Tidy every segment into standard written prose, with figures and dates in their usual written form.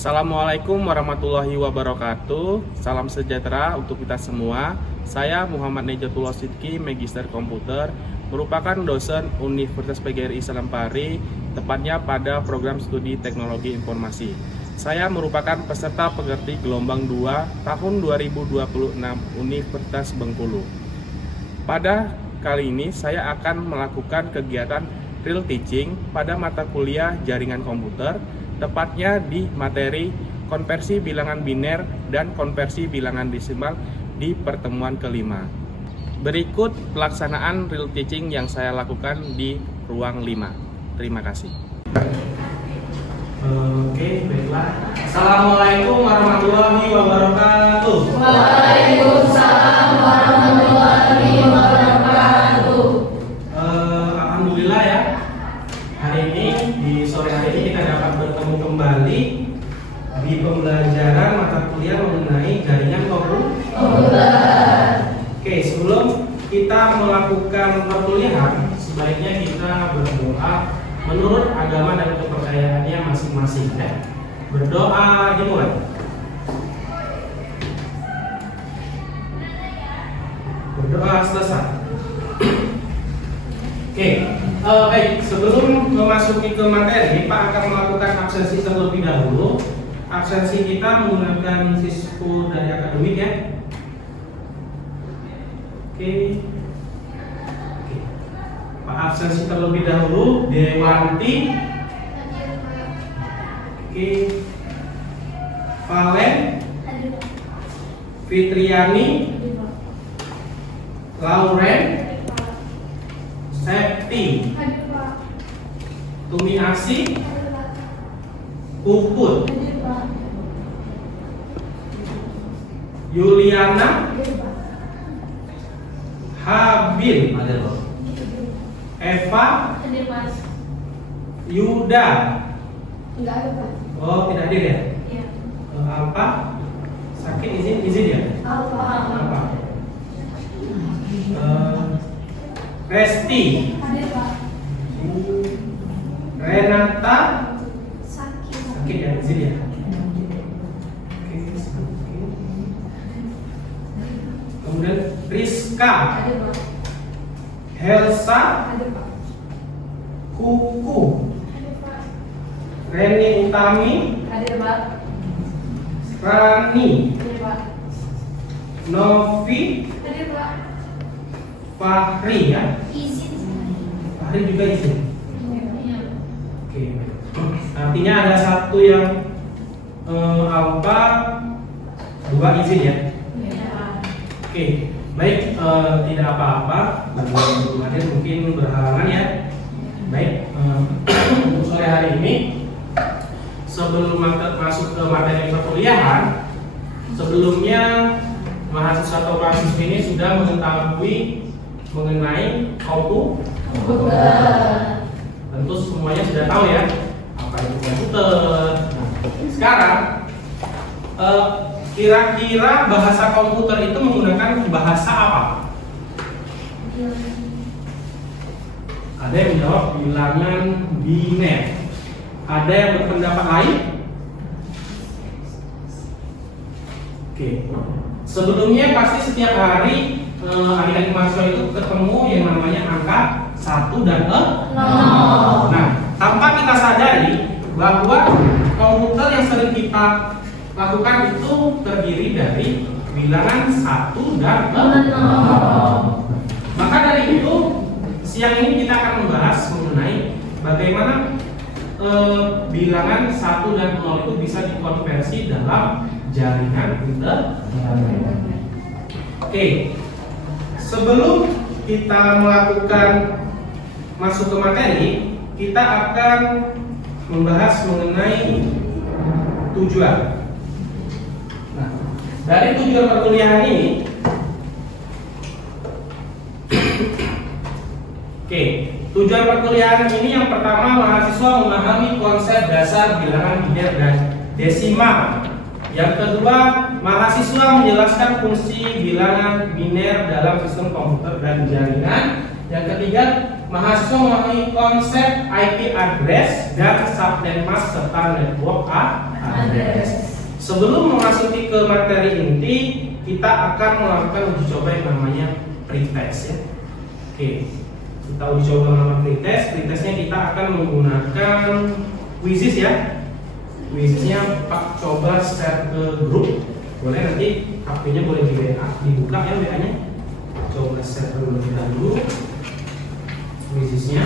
Assalamualaikum warahmatullahi wabarakatuh. Salam sejahtera untuk kita semua. Saya Muhammad Nejatullah Sidki, Magister Komputer, merupakan dosen Universitas PGRI Salampari, tepatnya pada program studi Teknologi Informasi. Saya merupakan peserta pekerti gelombang 2 tahun 2026 Universitas Bengkulu. Pada kali ini saya akan melakukan kegiatan real teaching pada mata kuliah jaringan komputer, tepatnya di materi konversi bilangan biner dan konversi bilangan desimal di pertemuan kelima. Berikut pelaksanaan real teaching yang saya lakukan di ruang 5. Terima kasih. Oke, baiklah. Assalamualaikum warahmatullahi wabarakatuh. Waalaikumsalam warahmatullahi wabarakatuh. Alhamdulillah ya. Hari ini, di sore hari ini kita dapat bertemu kembali di pembelajaran mata kuliah mengenai jaringan komputer. Oke, sebelum kita melakukan perkuliahan, sebaiknya kita berdoa menurut agama dan kepercayaannya masing-masing. Berdoa dimulai. Berdoa selesai. Oke, baik. Sebelum memasuki ke materi, Pak akan melakukan absensi terlebih dahulu. Absensi kita menggunakan siswa dari akademik ya. Oke. Pak absensi terlebih dahulu. Dewanti. Oke. Valen. Fitriani. Lauren. Septi. Tumi Asih. Puput. Yuliana. Habil. Eva. Yuda. Enggak ada, Pak. Oh, tidak hadir ya? Iya. Apa? Sakit izin ya? Apa? Resti. Hadir, Pak. Renata. Sakit ya, izin ya? Kemudian Rizka. Hadir, Pak. Helsa. Hadir, Pak. Kuku. Hadir, Pak. Reni Utami. Hadir, Pak. Rani. Hadir, Pak. Novi. Hadir, Pak. Fahri ya. Izin. Fahri juga izin. Iya. Oke. Artinya ada satu yang dua izin ya. Iya. Oke. Baik, tidak apa-apa. Bagi yang belum hadir mungkin berhalangan ya. Baik, untuk sore hari ini sebelum masuk ke materi perkuliahan, sebelumnya mahasiswa atau mahasiswa ini sudah mengetahui mengenai komputer. Tentu semuanya sudah tahu ya apa itu komputer. Nah, sekarang kira-kira bahasa komputer itu menggunakan bahasa apa? Ada yang menjawab bilangan biner. Ada yang berpendapat lain? Oke. Sebelumnya pasti setiap hari adik-adik mahasiswa itu ketemu yang namanya angka 1 dan 0. Nah, tanpa kita sadari bahwa komputer yang sering kita lakukan itu terdiri dari bilangan 1 dan 0. Maka dari itu siang ini kita akan membahas mengenai bagaimana bilangan 1 dan 0 itu bisa dikonversi dalam jaringan internet. Oke, sebelum kita melakukan masuk ke materi, kita akan membahas mengenai tujuan. Nah, dari tujuan perkuliahan ini, oke, tujuan perkuliahan ini yang pertama mahasiswa memahami konsep dasar bilangan biner dan desimal. Yang kedua, mahasiswa menjelaskan fungsi bilangan biner dalam sistem komputer dan jaringan. Yang ketiga, mahasiswa memahami konsep IP address dan subnet mask serta network address. Sebelum memasuki ke materi inti, kita akan melakukan uji coba yang namanya pretest ya. Oke, kita uji coba nama pretest. Pretestnya kita akan menggunakan quizzes ya. Quiznya Pak coba share ke grup. Boleh nanti HP-nya boleh di WA, dibuka ya WA-nya. Coba share terlebih dahulu quizesnya.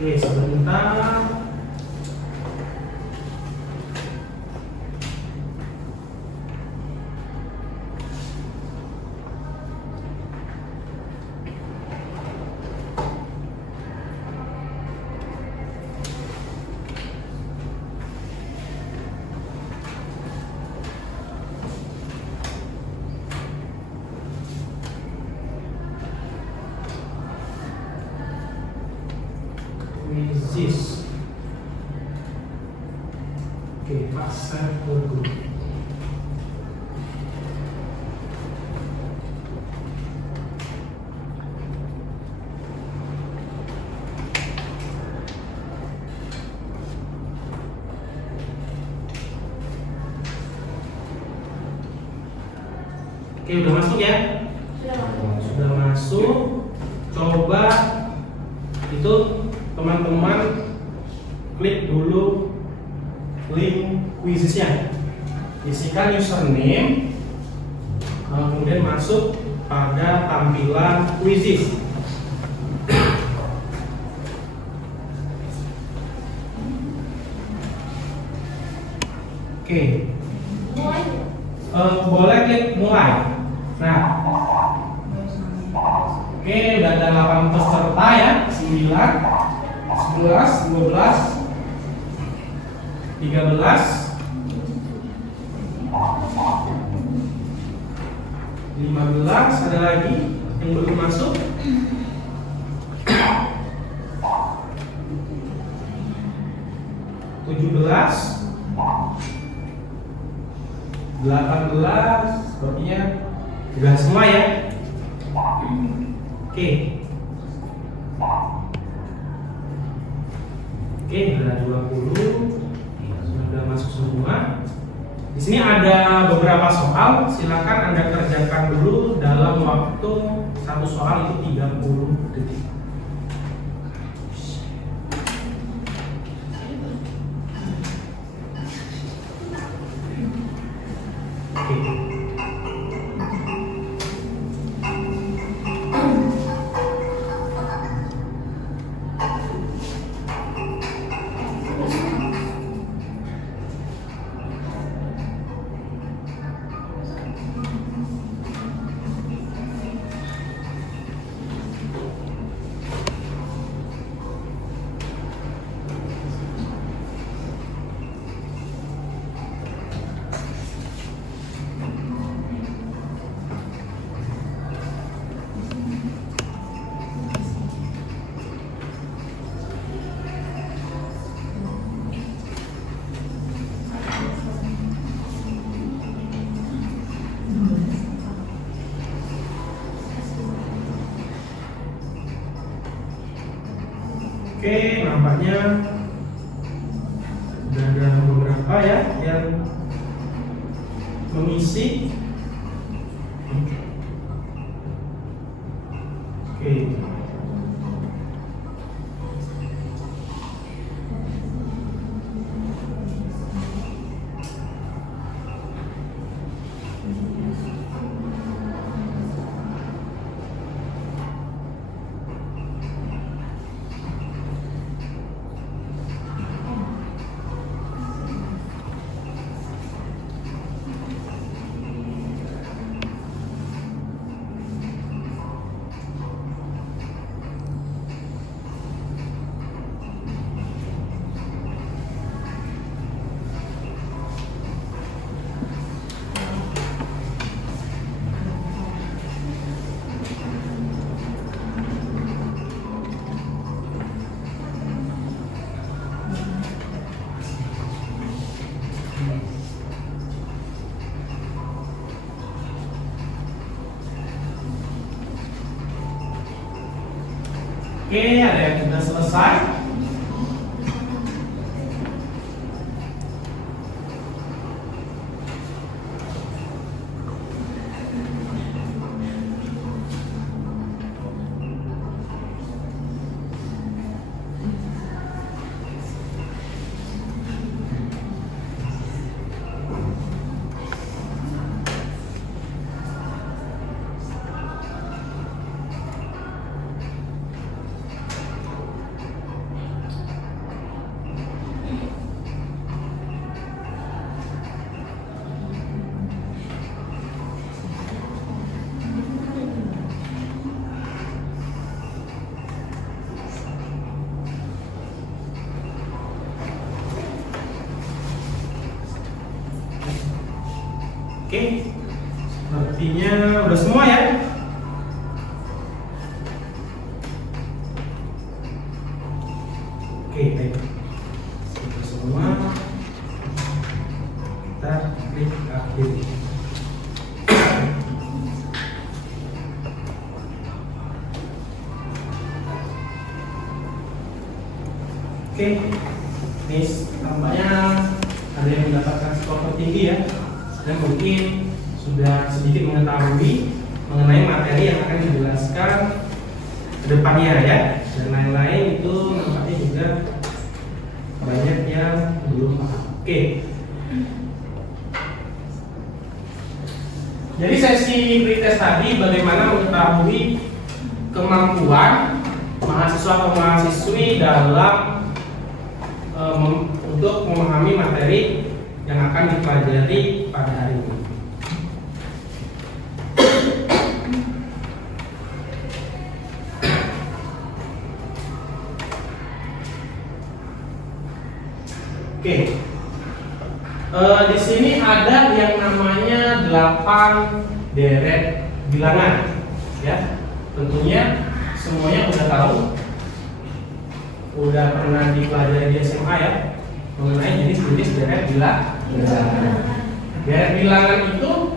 Oke, sebentar. Quizzes. Oke, Pak share ke grup. Oke, udah masuk ya? Sudah masuk. Coba itu teman-teman klik dulu link quizesnya, isikan username, kemudian masuk pada tampilan quizzes. Oke, boleh klik mulai. Nah, oke, udah ada 8 peserta ya, 9, 11, 12, 13, 15, ada lagi yang belum masuk. 17, 18, sepertinya sudah semua ya. Oke. Oke, ada 20, sudah masuk semua. Di sini ada beberapa soal, silakan Anda kerjakan dulu dalam waktu satu soal itu 30 detik. Oke. Oke, nampaknya sudah ada beberapa ya yang mengisi. Oke. Oke, ada yang sudah selesai. Oke, sepertinya udah semua ya. Oke, baik. Sudah semua. Kita klik akhir. Oke, ini tampaknya ada yang mendapatkan skor tertinggi ya. Dan mungkin sudah sedikit mengetahui mengenai materi yang akan dijelaskan ke depannya ya. Dan lain-lain itu nampaknya juga banyak yang belum paham. Oke. Jadi sesi pretest tadi bagaimana mengetahui kemampuan mahasiswa atau mahasiswi dalam untuk memahami materi yang akan dipelajari pada hari ini. Oke, di sini ada yang namanya 8 deret bilangan, ya. Tentunya semuanya udah tahu, udah pernah dipelajari di SMA ya, mengenai jenis-jenis deret bilangan. Deret bilangan itu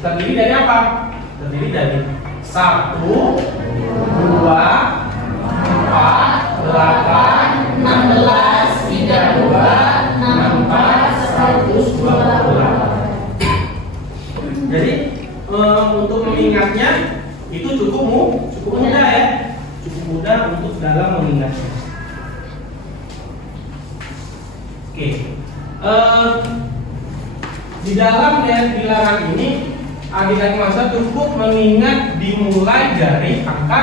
terdiri dari apa? Terdiri dari 1, 2, 4, 8, 16, 32, 64, 128. Jadi untuk mengingatnya itu cukup mudah ya, cukup mudah untuk dalam mengingatnya. Oke, di dalam deret bilangan ini adik-adik mahasiswa cukup mengingat dimulai dari angka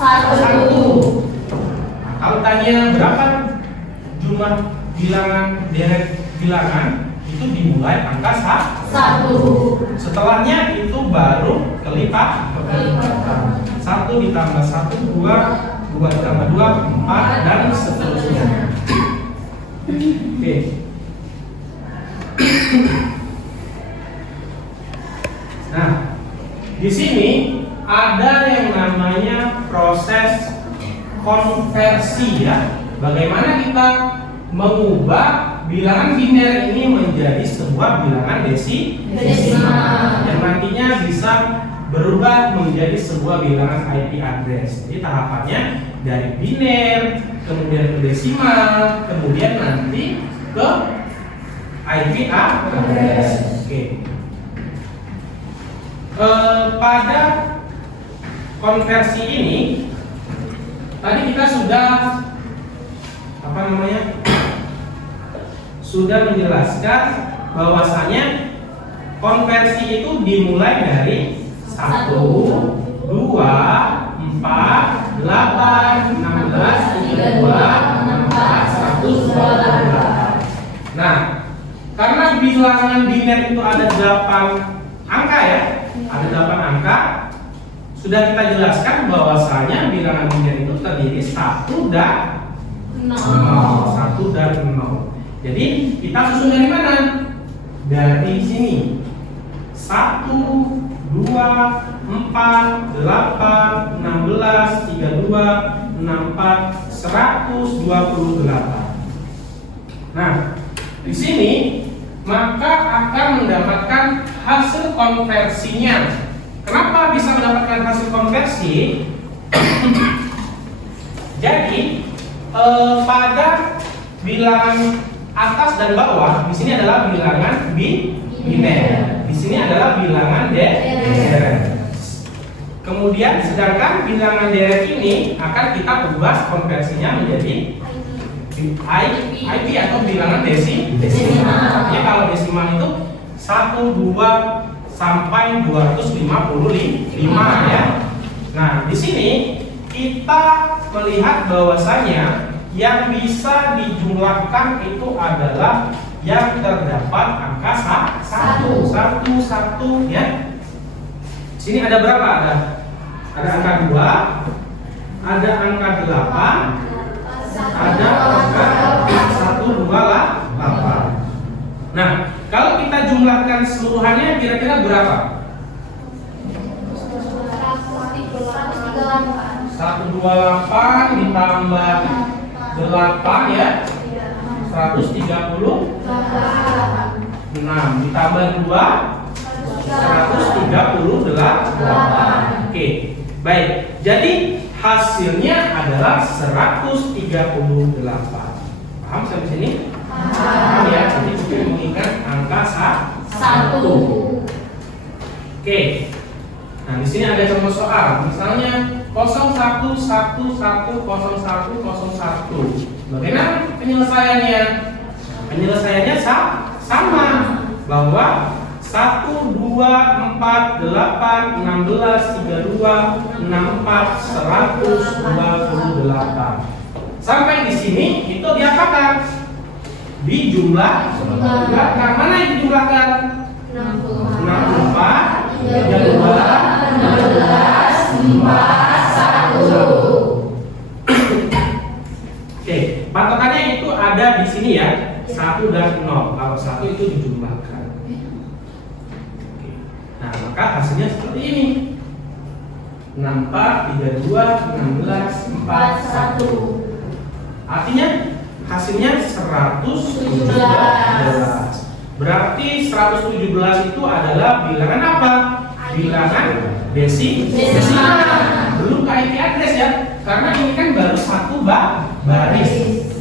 1. Kalau tanya berapa jumlah bilangan deret bilangan, itu dimulai angka 1. Setelahnya itu baru kelipat. 1 ditambah 1, 2, 2 ditambah 2, 4, dan seterusnya. Oke. Nah, di sini ada yang namanya proses konversi ya. Bagaimana kita mengubah bilangan biner ini menjadi sebuah bilangan desimal yang nantinya bisa berubah menjadi sebuah bilangan IP address. Jadi tahapannya dari biner, kemudian ke desimal, kemudian nanti ke IP address. Oke. Pada konversi ini tadi kita sudah sudah menjelaskan bahwasanya konversi itu dimulai dari 1, 2, 4, 8, 16, 32, 64, 128. Nah, karena bilangan biner itu ada 8 angka ya, ada 8 angka. Sudah kita jelaskan bahwasanya bilangan biner itu terdiri 1 dan 0. 1 dan 0. Jadi kita susun dari mana? Dari sini. 1, 2, 4, 8, 16, 32, 64, 128. Nah, di sini maka akan mendapatkan hasil konversinya. Kenapa bisa mendapatkan hasil konversi? Jadi pada bilangan atas dan bawah, di sini adalah bilangan biner. Di sini adalah bilangan deret. Kemudian sedangkan bilangan deret ini akan kita ubah konversinya menjadi IP atau bilangan desimal. Artinya kalau desimal itu 1, 2 sampai 255 ya. Nah, di sini kita melihat bahwasanya yang bisa dijumlahkan itu adalah yang terdapat angka 1 ya. Sini ada berapa? Ada angka 2, ada angka 8, ada angka 1, 2, 8. Nah, kalau kita jumlahkan seluruhannya kira-kira berapa? 128 ditambah 8 ya, 136 ditambah 2, 138. Oke, baik. Jadi hasilnya adalah 138. Paham sampai sini? Paham ya. Jadi kita mengingat angka 1. Oke. Nah, di sini ada contoh soal. Misalnya 01110101. Bagaimana penyelesaiannya? Penyelesaiannya sama, bahwa 1, 2, 4, 8, 16, 32, 64, 128. Sampai di sini itu diapakan? Dijumlahkan. Mana yang dijumlahkan? 64, 32, 16, 41. Oke, patokannya itu ada di sini ya, 1 dan 0. Kalau 1 itu dijumlahkan. Oke. Nah, maka hasilnya seperti ini. 64, 32, 16, 41. Artinya hasilnya 117. Berarti 117 itu adalah bilangan apa? Bilangan desimal. Belum ke IP address ya, karena ini kan baru satu baris.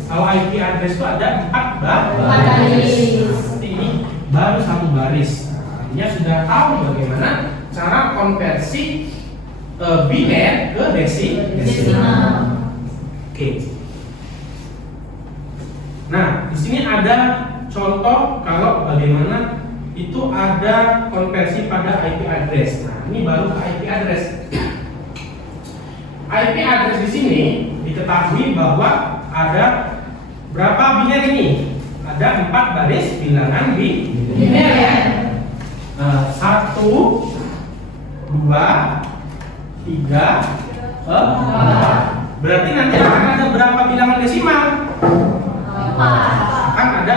Kalau IP address itu ada 4 baris. Seperti ini baru satu baris. Artinya sudah tahu bagaimana cara konversi biner ke desimal. Oke. Nah, di sini ada contoh kalau bagaimana itu ada konversi pada IP address. Nah, ini baru ke IP address. IP address di sini diketahui bahwa ada berapa biner ini? Ada 4 baris bilangan biner ya. 1, 2, 3, 4. Berarti nanti akan ada berapa bilangan desimal? 4. Kan ada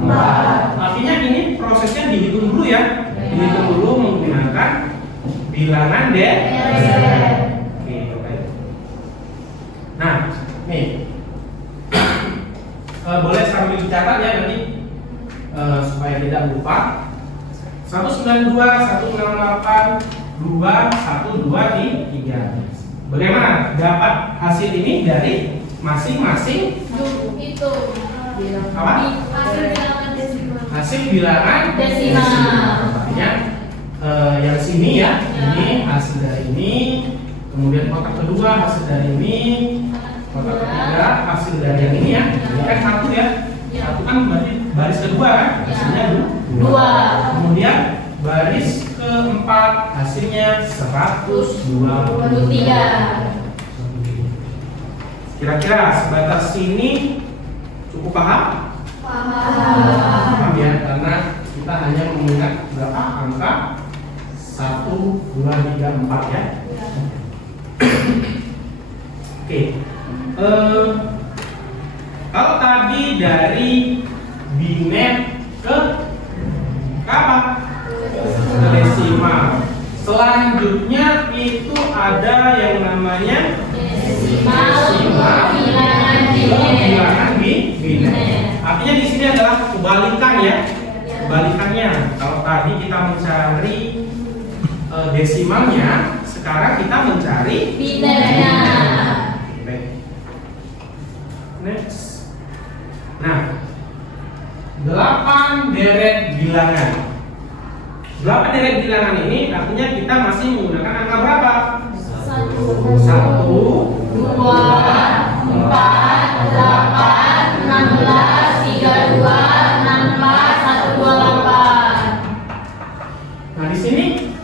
4. Artinya ini prosesnya dihitung dulu ya. Dihitung dulu menggunakan bilangan deret. Oke, baik. Nah, nih. Boleh sambil dicatat ya nanti supaya tidak lupa. 192, 168, 2, 1, 2, 3. Bagaimana dapat hasil ini dari masing-masing Itu apa? Hasil bilangan desimal. Artinya yang sini ya, ini hasil dari ini, kemudian kotak kedua hasil dari ini, kotak ketiga hasil dari yang ini ya. Ini kan satu ya. Satu kan berarti baris kedua kan, hasilnya 2. Kemudian baris keempat hasilnya 123. Kira-kira sebatas sini cukup paham? Paham ya, karena kita hanya mengingat berapa angka 1, 2, 3, 4 ya. Oke. Kalau tadi dari biner ke apa? Ke desimal. Selanjutnya itu ada yang namanya desimal bilangan biner. Artinya di sini adalah kebalikan ya. Kebalikannya. Kalau tadi kita mencari desimalnya, sekarang kita mencari binernya. Next. Nah, 8 deret bilangan. 8 deret bilangan ini artinya kita masih menggunakan angka berapa? 1, 2, 4, 8, 16, 32, 64, 128. Nah, di sini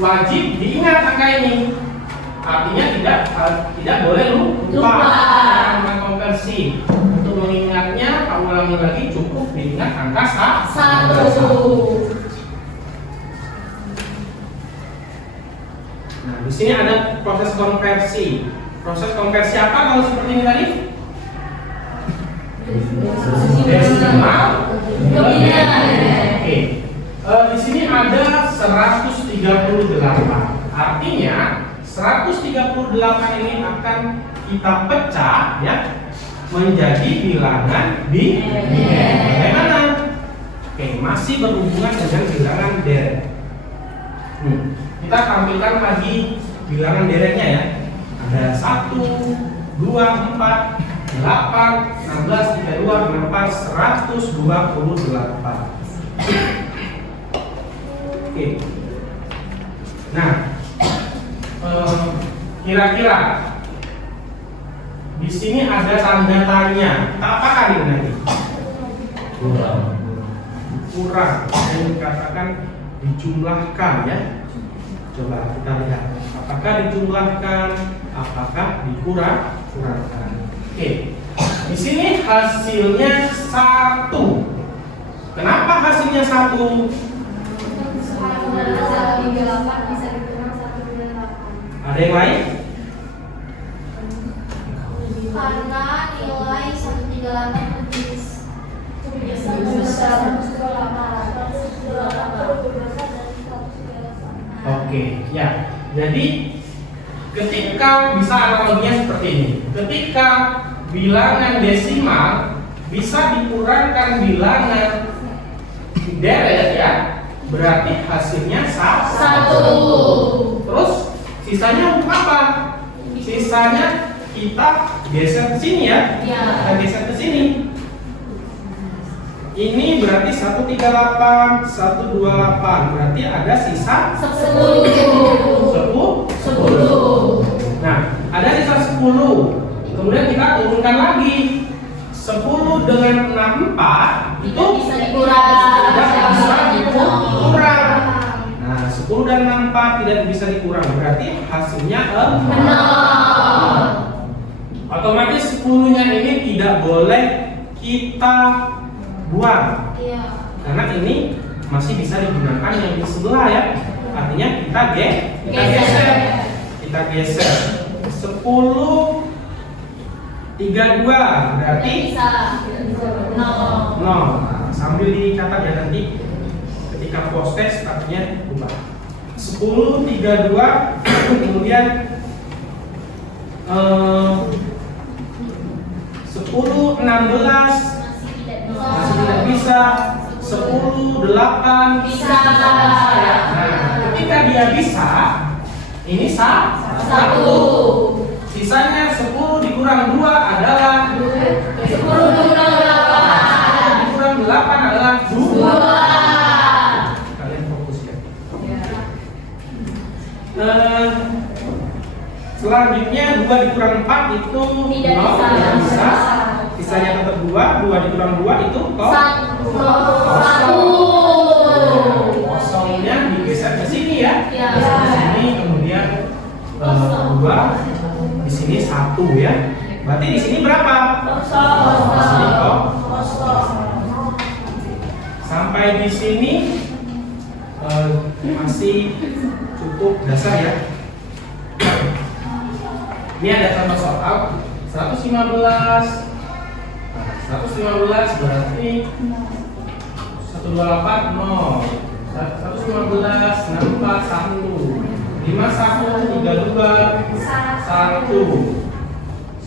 wajib diingat angka ini. Artinya tidak boleh lupa dengan konversi. Untuk mengingatnya, Pak ulangi lagi, cukup diingat angka 1. Nah, di sini ada proses konversi. Proses konversi apa kalau seperti ini tadi? Desimal. Oke. Di sini ada 138. Artinya 138 ini akan kita pecah ya menjadi bilangan biner. Bagaimana? Oke, masih berhubungan dengan bilangan deret. Kita tampilkan lagi bilangan deretnya ya. Ada 1, 2, 4, 8, 16, 32, 64, 128. Oke. Nah, kira-kira di sini ada tanda tanya. Apakah ini nanti? Kurang. Yang dikatakan dijumlahkan ya. Coba kita lihat. Apakah dijumlahkan? Apakah dikurangkan? Oke. Di sini hasilnya 1. Kenapa hasilnya 1? Ada yang lain? Karena nilai 138 lebih besar 128. Oke, ya. Jadi ketika bisa analoginya seperti ini. Ketika bilangan desimal bisa dikurangkan bilangan deret ya, berarti hasilnya 1. Terus sisanya apa? Sisanya kita geser ke sini ya. Kita geser ke sini. Ini berarti 138, 128. Berarti ada sisa 10. Nah, ada sisa 10. Kemudian kita turunkan lagi. 10 dengan 64 itu bisa dikurang. Nah, 10 dan 64 tidak bisa dikurang. Berarti hasilnya 0. Otomatis 10-nya ini tidak boleh kita buang. Karena ini masih bisa digunakan yang di sebelah ya. Artinya kita geser. Kita geser. 10 32 berarti 0. Nah, sambil dicatat ya nanti ketika proses artinya ubah. 10 32 kemudian 10 16 masih tidak bisa. 10 8 Bisa. Nah, ketika dia bisa ini 1. Sisanya 10 dikurang 2 adalah 10 dikurang 8. dikurang 8 adalah 2. Kalian fokus ya. Selanjutnya 2 dikurang 4 itu Tidak 0, bisa. tidak bisa. Sisanya tetap 2 dikurang 2 itu 1. kosongnya digeser ke sini ya. Ya. Ke sini kemudian 2 di sini 1 ya. Berarti di sini berapa? Di sini sampai di sini masih cukup dasar ya. Ini ada contoh soal 115. Nah, 115 berarti 128 0. 115 64 1. 51 32 1.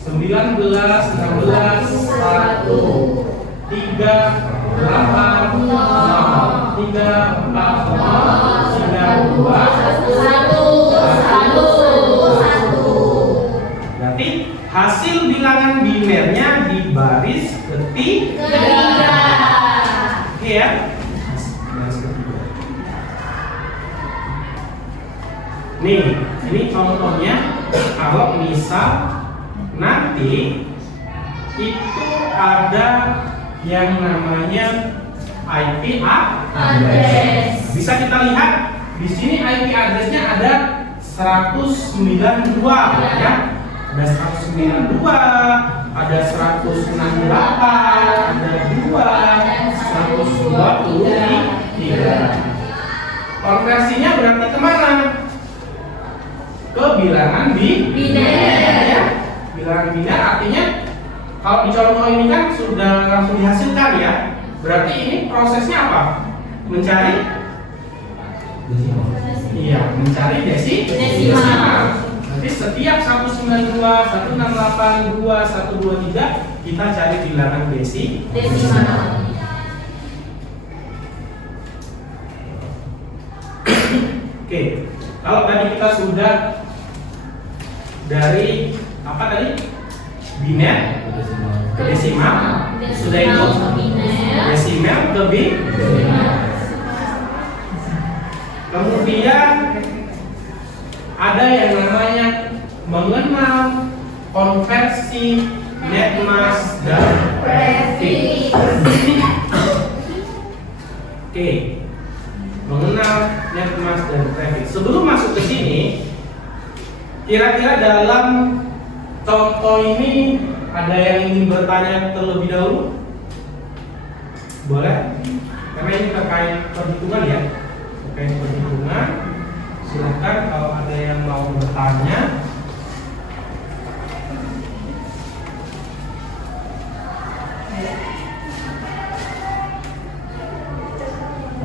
19 16 1. 3 8 0. 3 4 0. 9 2 1. Berarti hasil bilangan biner binernya di baris ketiga. Oke ya. Baris ketiga. Nih, ini contohnya kalau misal nanti itu ada yang namanya IP address. Bisa kita lihat di sini IP addressnya ada 192 ya. Ada 192, ada 168, ada 123. Konversinya berarti kemana? Ke bilangan biner ya. Bilangan biner artinya kalau di contoh ini kan sudah langsung dihasilkan ya. Berarti ini prosesnya apa? Mencari? Iya, mencari desimal. Nanti setiap 192, 168, 2, 123 kita cari bilangan desimal. Oke, kalau tadi kita sudah dari apa tadi? Biner ke desimal. Sudah itu desimal ke biner. Kemudian ada yang namanya mengenal konversi net mass dan prefix. Oke, mengenal net mass dan prefix. Sebelum masuk ke sini, kira-kira dalam contoh ini ada yang ingin bertanya terlebih dahulu? Boleh? Karena ini terkait perhitungan ya. Terkait perhitungan. Silakan kalau ada yang mau bertanya.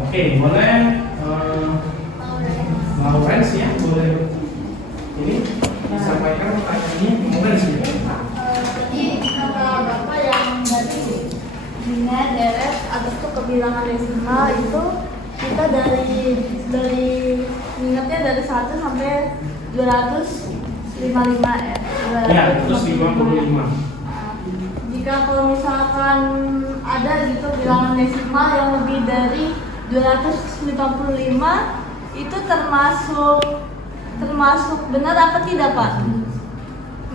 Oke, boleh Lawrence ya, boleh ini disampaikan pertanyaannya. Lawrence ya. Tadi kata Bapak yang dari biner, deret, atas itu kebilangan desimal itu kita dari ingatnya dari 1 sampai 255 ya. Ya, 255. Jika kalau misalkan ada gitu bilangan desimal yang lebih dari 255 itu termasuk benar apa tidak Pak?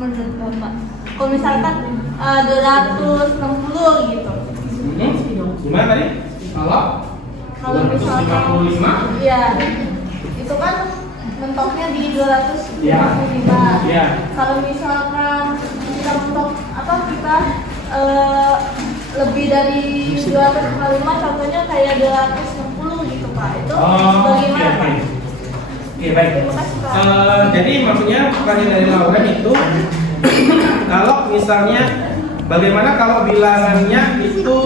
Menurut Bapak? Kalau misalkan 260 gitu. Gimana tadi? Kalau misalkan 255? Iya. Itu kan mentoknya di 255. Iya. Kalau misalkan kita mentok kita lebih dari 255 contohnya kayak 260 gitu Pak. Itu bagaimana Pak? Oke, baik. Terima kasih Pak. Jadi maksudnya pertanyaan dari Lauren itu kalau misalnya bagaimana kalau bilangannya itu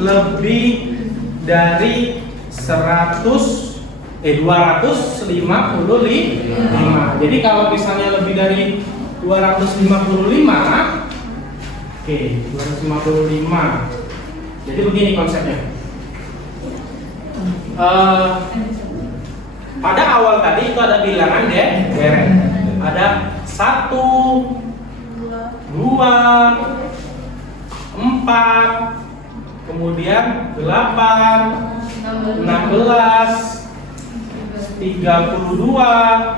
lebih dari 255. Jadi kalau misalnya lebih dari 255, oke, 255. Jadi begini konsepnya. Pada awal tadi itu ada bilangan deret. Ada 1, 2, 4, kemudian 8, 16, 32,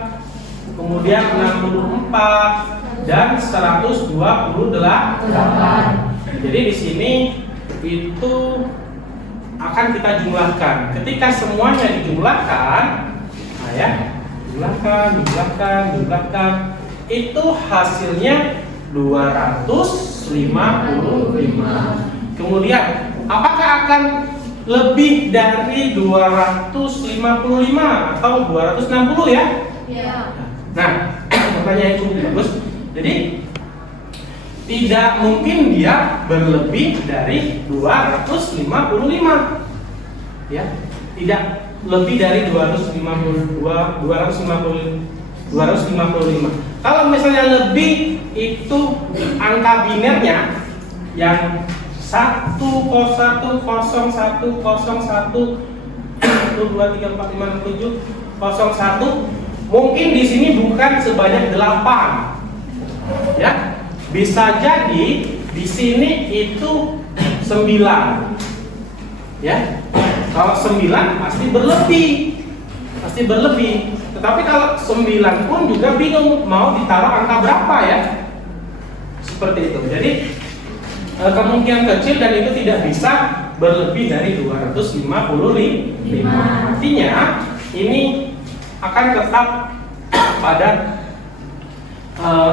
kemudian 64 dan 128. Jadi di sini itu akan kita jumlahkan. Ketika semuanya dijumlahkan, nah ya, jumlahkan, itu hasilnya 255. Kemudian apakah akan lebih dari 255 atau 260 ya? Iya. Nah, pertanyaan yang cukup bagus. Jadi tidak mungkin dia berlebih dari 255. Ya, tidak lebih dari 255. Kalau misalnya lebih itu angka binernya yang 1, 0, 1, 0, 1, 0, 1, 1, 2, 3, 4, 5, 6, 7, 0, 1. Mungkin di sini bukan sebanyak 8. Ya. Bisa jadi Di sini itu 9. Ya. Kalau 9 pasti berlebih. Pasti berlebih. Tetapi kalau 9 pun juga bingung mau ditaruh angka berapa ya. Seperti itu. Jadi kemungkinan kecil dan itu tidak bisa berlebih dari 255. Artinya ini akan tetap pada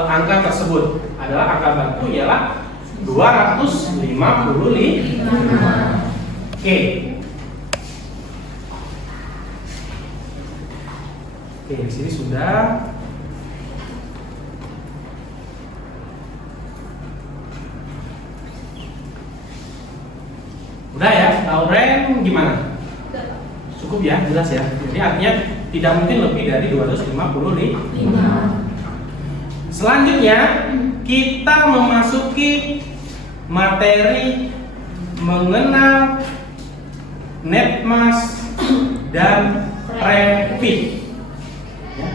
angka tersebut. Adalah angka baku ialah 255. Oke. Oke, di sini sudah. Udah ya, Lauren gimana? Cukup ya, jelas ya. Jadi artinya tidak mungkin lebih dari 255. Selanjutnya kita memasuki materi mengenal net mass dan prefix. Ya.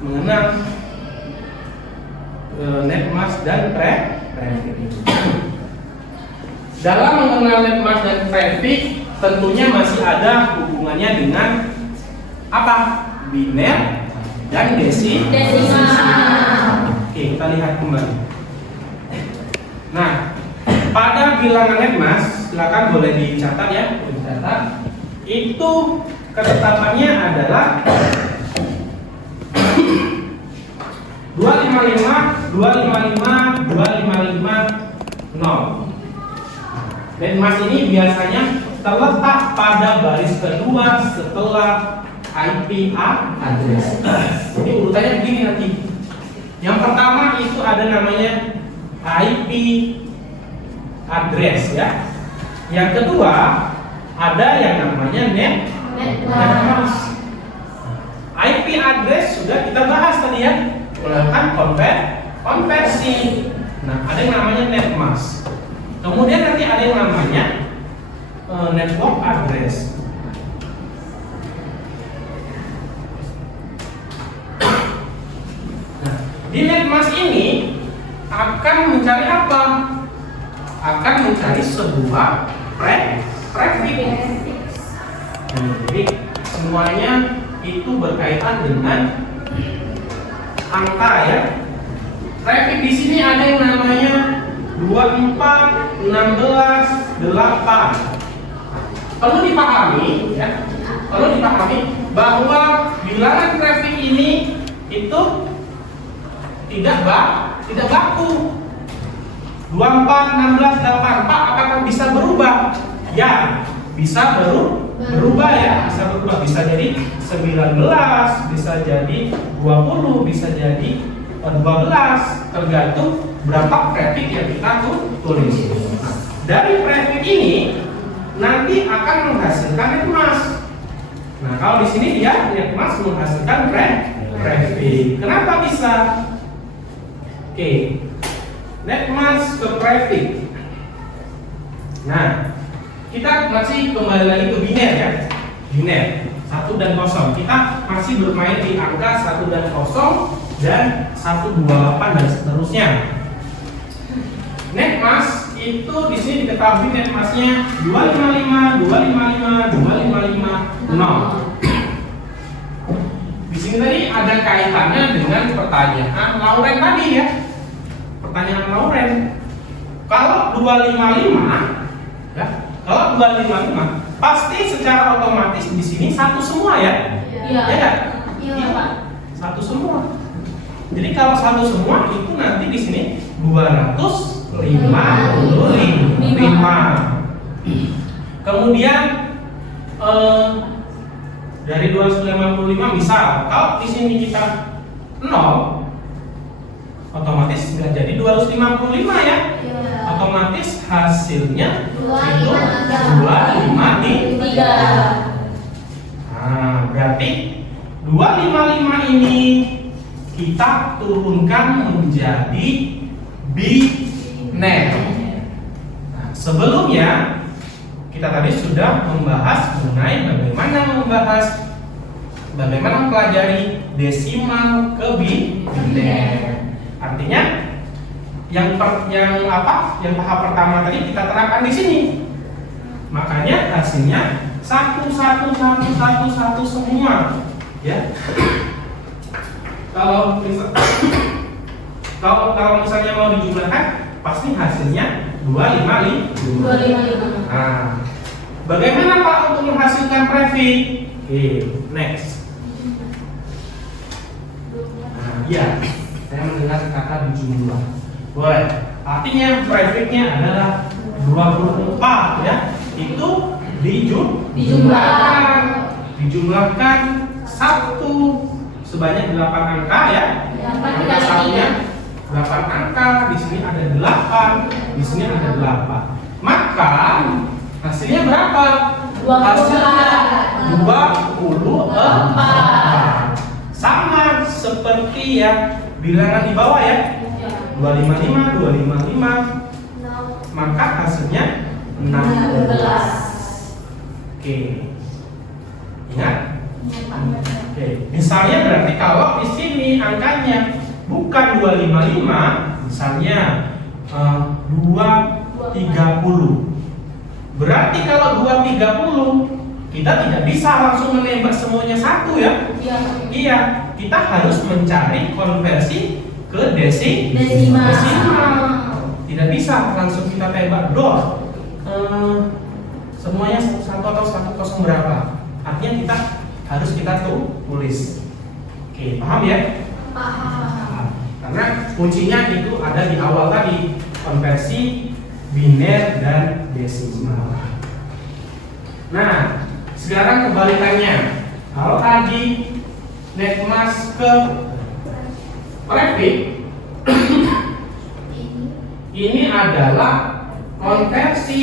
Mengenal net mass dan prefix. Dalam mengenal net mass dan prefix tentunya masih ada hubungannya dengan apa? Biner dan desimal. Oke, kita lihat kembali. Nah, pada bilangan net mass, silakan boleh dicatat ya, dicatat. Itu ketetapannya adalah 255, 255, 255, 0. Net mass ini biasanya terletak pada baris kedua setelah IP address. Jadi urutannya begini nanti. Yang pertama itu ada namanya IP address ya. Yang kedua ada yang namanya net mass. IP address sudah kita bahas tadi ya, melakukan konversi. Nah, ada yang namanya net mass. Kemudian nanti ada yang namanya network address. Nah, di net mass ini akan mencari apa? Akan mencari sebuah prefix. Jadi semuanya itu berkaitan dengan angka ya. Prefix di sini ada yang namanya 24, 16, 8. Perlu dipahami ya. Perlu dipahami bahwa bilangan prefix ini itu tidak baku. 24, 16, 8. Pak, apakah bisa berubah? Ya, bisa berubah ya. Bisa berubah. Bisa jadi 19, bisa jadi 20, bisa jadi 12. Tergantung berapa prefix yang kita tulis. Nah, dari prefix ini nanti akan menghasilkan net mass. Nah, kalau di sini dia net mass menghasilkan prefix. Kenapa bisa? Oke. Net mass ke prefix. Nah, kita masih kembali lagi ke biner ya. Biner 1 dan 0. Kita masih bermain di angka 1 dan 0 dan 128 dan seterusnya. Net mass itu di sini diketahui net massnya 255, 255, 255, 0. Di sini tadi ada kaitannya dengan pertanyaan Lauren tadi ya. Pertanyaan Lauren. Kalau 255 ya, kalau 255 pasti secara otomatis di sini satu semua ya. Iya. Ya kan? Iya, Pak. Satu semua. Jadi kalau satu semua itu nanti di sini 255. Kemudian dari 255 misal kalau di sini kita 0 otomatis nggak jadi 255 ya. Iya. Otomatis hasilnya itu 253. Nah, berarti 255 ini kita turunkan menjadi biner. Nah, sebelumnya kita tadi sudah membahas mengenai bagaimana mempelajari desimal ke biner. Artinya yang tahap pertama tadi kita terapkan di sini. Makanya hasilnya satu semua, ya. Kalau misalnya mau dijumlahkan, pasti hasilnya 255. Nah, bagaimana Pak untuk menghasilkan prefix? Oke, next. Nah, iya, saya mendengar kata dijumlah. Boleh. Artinya prefixnya adalah 24, ya. Itu dijumlahkan 1 sebanyak 8 angka, ya. Angka satunya 8 angka, di sini ada 8, di sini ada 8. Maka hasilnya berapa? Hasilnya 24. Sama seperti yang bilangan di bawah, ya. 255. Maka hasilnya 16. Oke. Ingat? Oke. Misalnya berarti kalau di sini angkanya bukan 255, misalnya 230. Berarti kalau 230 kita tidak bisa langsung menembak semuanya 1, ya. Iya, kita harus mencari konversi ke desimal. Tidak bisa langsung kita tembak dor. Semuanya 1 atau 1 berapa? Artinya kita harus tulis. Oke, paham ya? Paham. Karena kuncinya itu ada di awal tadi, konversi biner dan desimal. Nah, sekarang kebalikannya. Kalau tadi netmas ke prefix, ini adalah konversi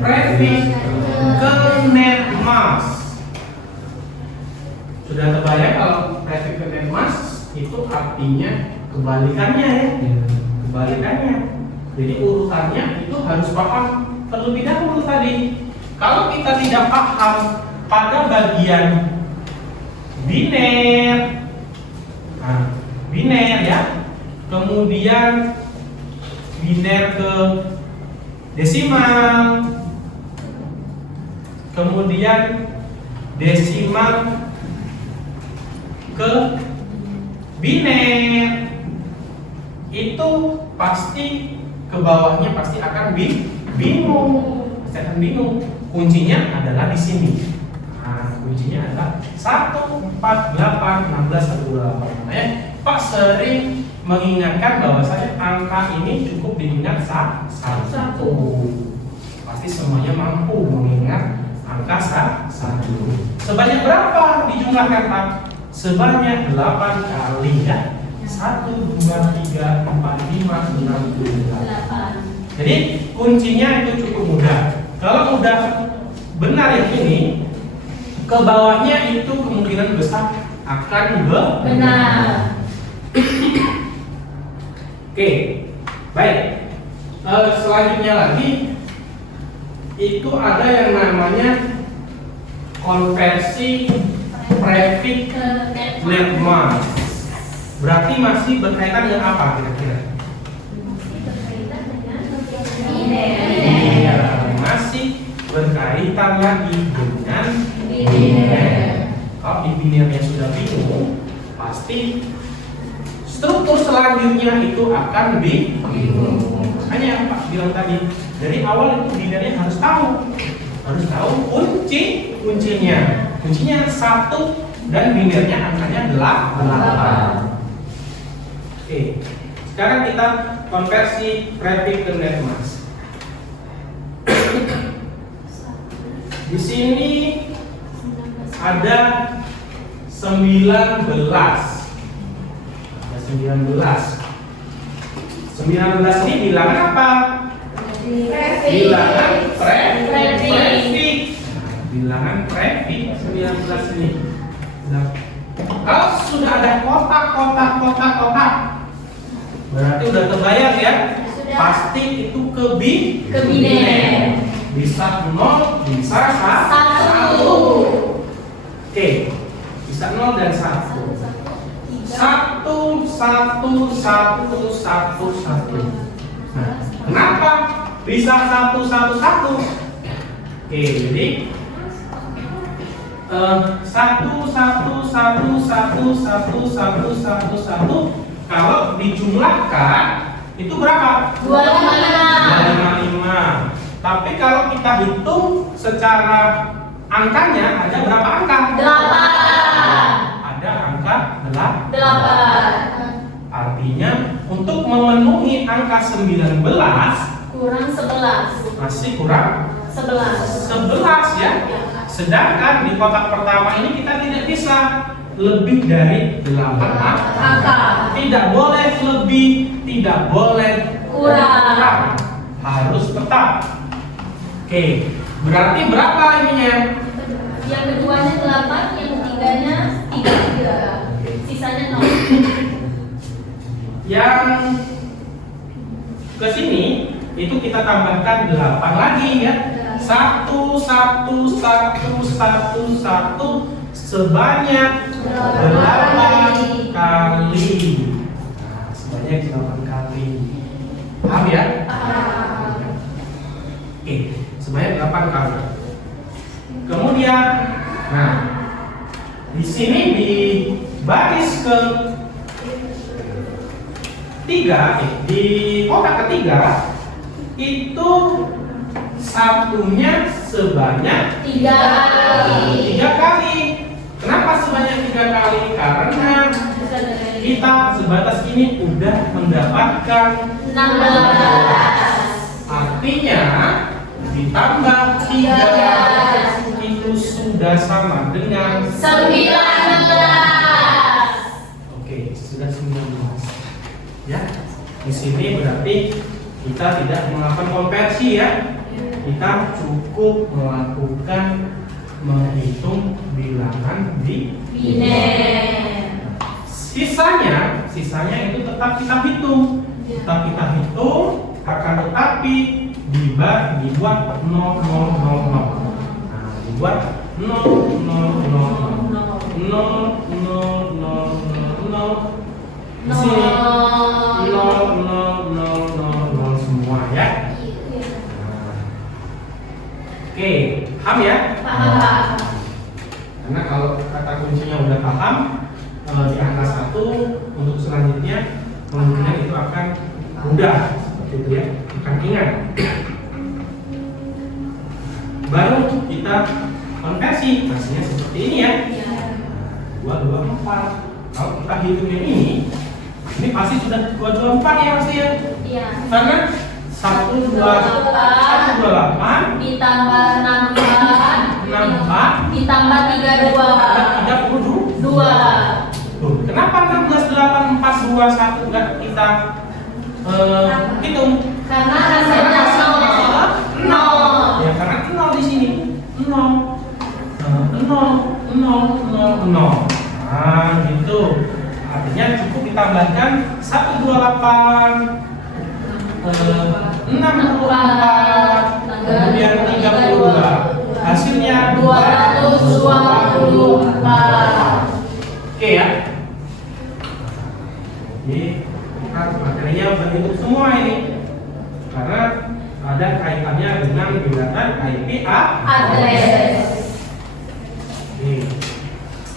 prefix ke netmas. Sudah terbayang kalau prefix ke netmas itu artinya kebalikannya, ya. Kebalikannya. Jadi urutannya itu harus paham terlebih dahulu tadi. Kalau kita tidak paham pada bagian biner, nah, biner, ya. Kemudian biner ke desimal, kemudian desimal ke biner, itu pasti ke bawahnya pasti akan bingung. Pasti akan bingung. Kuncinya adalah di sini. Nah, kuncinya adalah 1, 4, 8, 16, 128. Pak sering mengingatkan bahwasanya angka ini cukup diingat 1. Pasti semuanya mampu mengingat angka 1. Sebanyak berapa dijumlahkan, Pak? Sebanyak 8 kali, ya. 1, 2, 3, 4, 5, 6, 7, 8. Jadi kuncinya itu cukup mudah. Kalau udah benar yang ini, ke bawahnya itu kemungkinan besar akan benar. Oke, baik. Selanjutnya lagi itu ada yang namanya konversi prefix netmas. Berarti masih berkaitan dengan apa kira-kira? Masih berkaitan lagi dengan biner. Kalau di binernya sudah bingung, pasti struktur selanjutnya itu akan bingung. Makanya Pak bilang tadi, dari awal itu binernya harus tahu kuncinya 1 dan binernya angkanya 8. Oke, sekarang kita konversi prefix ke netmas. Di sini ada 19. Ada 19. 19 ini bilangan apa? Bilangan prefix. Bilangan prefix 19 ini. Nah, kalau sudah ada kotak, berarti udah terbayang, ya. Pasti itu ke biner. Bisa 0, bisa 1. Oke, bisa 0 dan 1. Satu, satu, satu, satu, satu. Nah, kenapa bisa satu, satu, satu? Oke, jadi satu, satu, satu, satu, satu, satu, satu, satu. Kalau dijumlahkan itu berapa? 255. 255. Tapi kalau kita hitung secara angkanya ada berapa angka? 8. Ada angka 8. Artinya untuk memenuhi angka 19 Kurang 11. masih kurang 11 ya. Sedangkan di kotak pertama ini kita tidak bisa lebih dari 8 Angka. Tidak boleh lebih, tidak boleh Kurang. harus tetap. Oke, berarti berapa ininya? Yang keduanya 8, yang ketiganya 3. Sisanya 0. Yang ke sini itu kita tambahkan 8 lagi ya. 1 1 1 1 1 sebanyak 8 kali. Nah, sebanyak 8 kali. Paham ya? Oke, sebanyak 8 kali. Kemudian, nah, di sini di baris ke di kotak ketiga itu satunya sebanyak 3 kali. 3 kali. Kenapa sebanyak 3 kali? Karena kita sebatas ini udah mendapatkan 16. artinya ditambah 3 itu sudah sama dengan 19. Oke, sudah 19. Ya, di sini berarti kita tidak melakukan konversi ya. Kita cukup melakukan menghitung bilangan di Biner. sisanya itu tetap kita hitung. Tetap kita hitung, akan tetapi dibuat 0 0 0 0. Nah, dibuat 0 0 0 0 0 0 0 di sini 0 0 0 0 semua ya. Oke, paham ya? Paham. Karena kalau kata kuncinya udah paham di angka 1 untuk selanjutnya kemungkinan itu akan mudah seperti itu ya, akan ingat. Baru kita konversi, hasilnya seperti ini ya. 224. Kalau kita hitung yang ini pasti sudah 224 ya pasti ya. Iya. Karena 128 ditambah 64 ditambah 32. 32. Tuh, kenapa 16, 8, 4, 2, 1 enggak kita hitung? Karena hasilnya 0. Ya karena 0 di sini. 0. 0 0 0 0. Nah, gitu. Artinya cukup ditambahkan 128 64 kemudian 32. Hasilnya 224. Oke ya. Jadi materinya bentuk semua ini karena ada kaitannya dengan bilangan IP Address. Oke.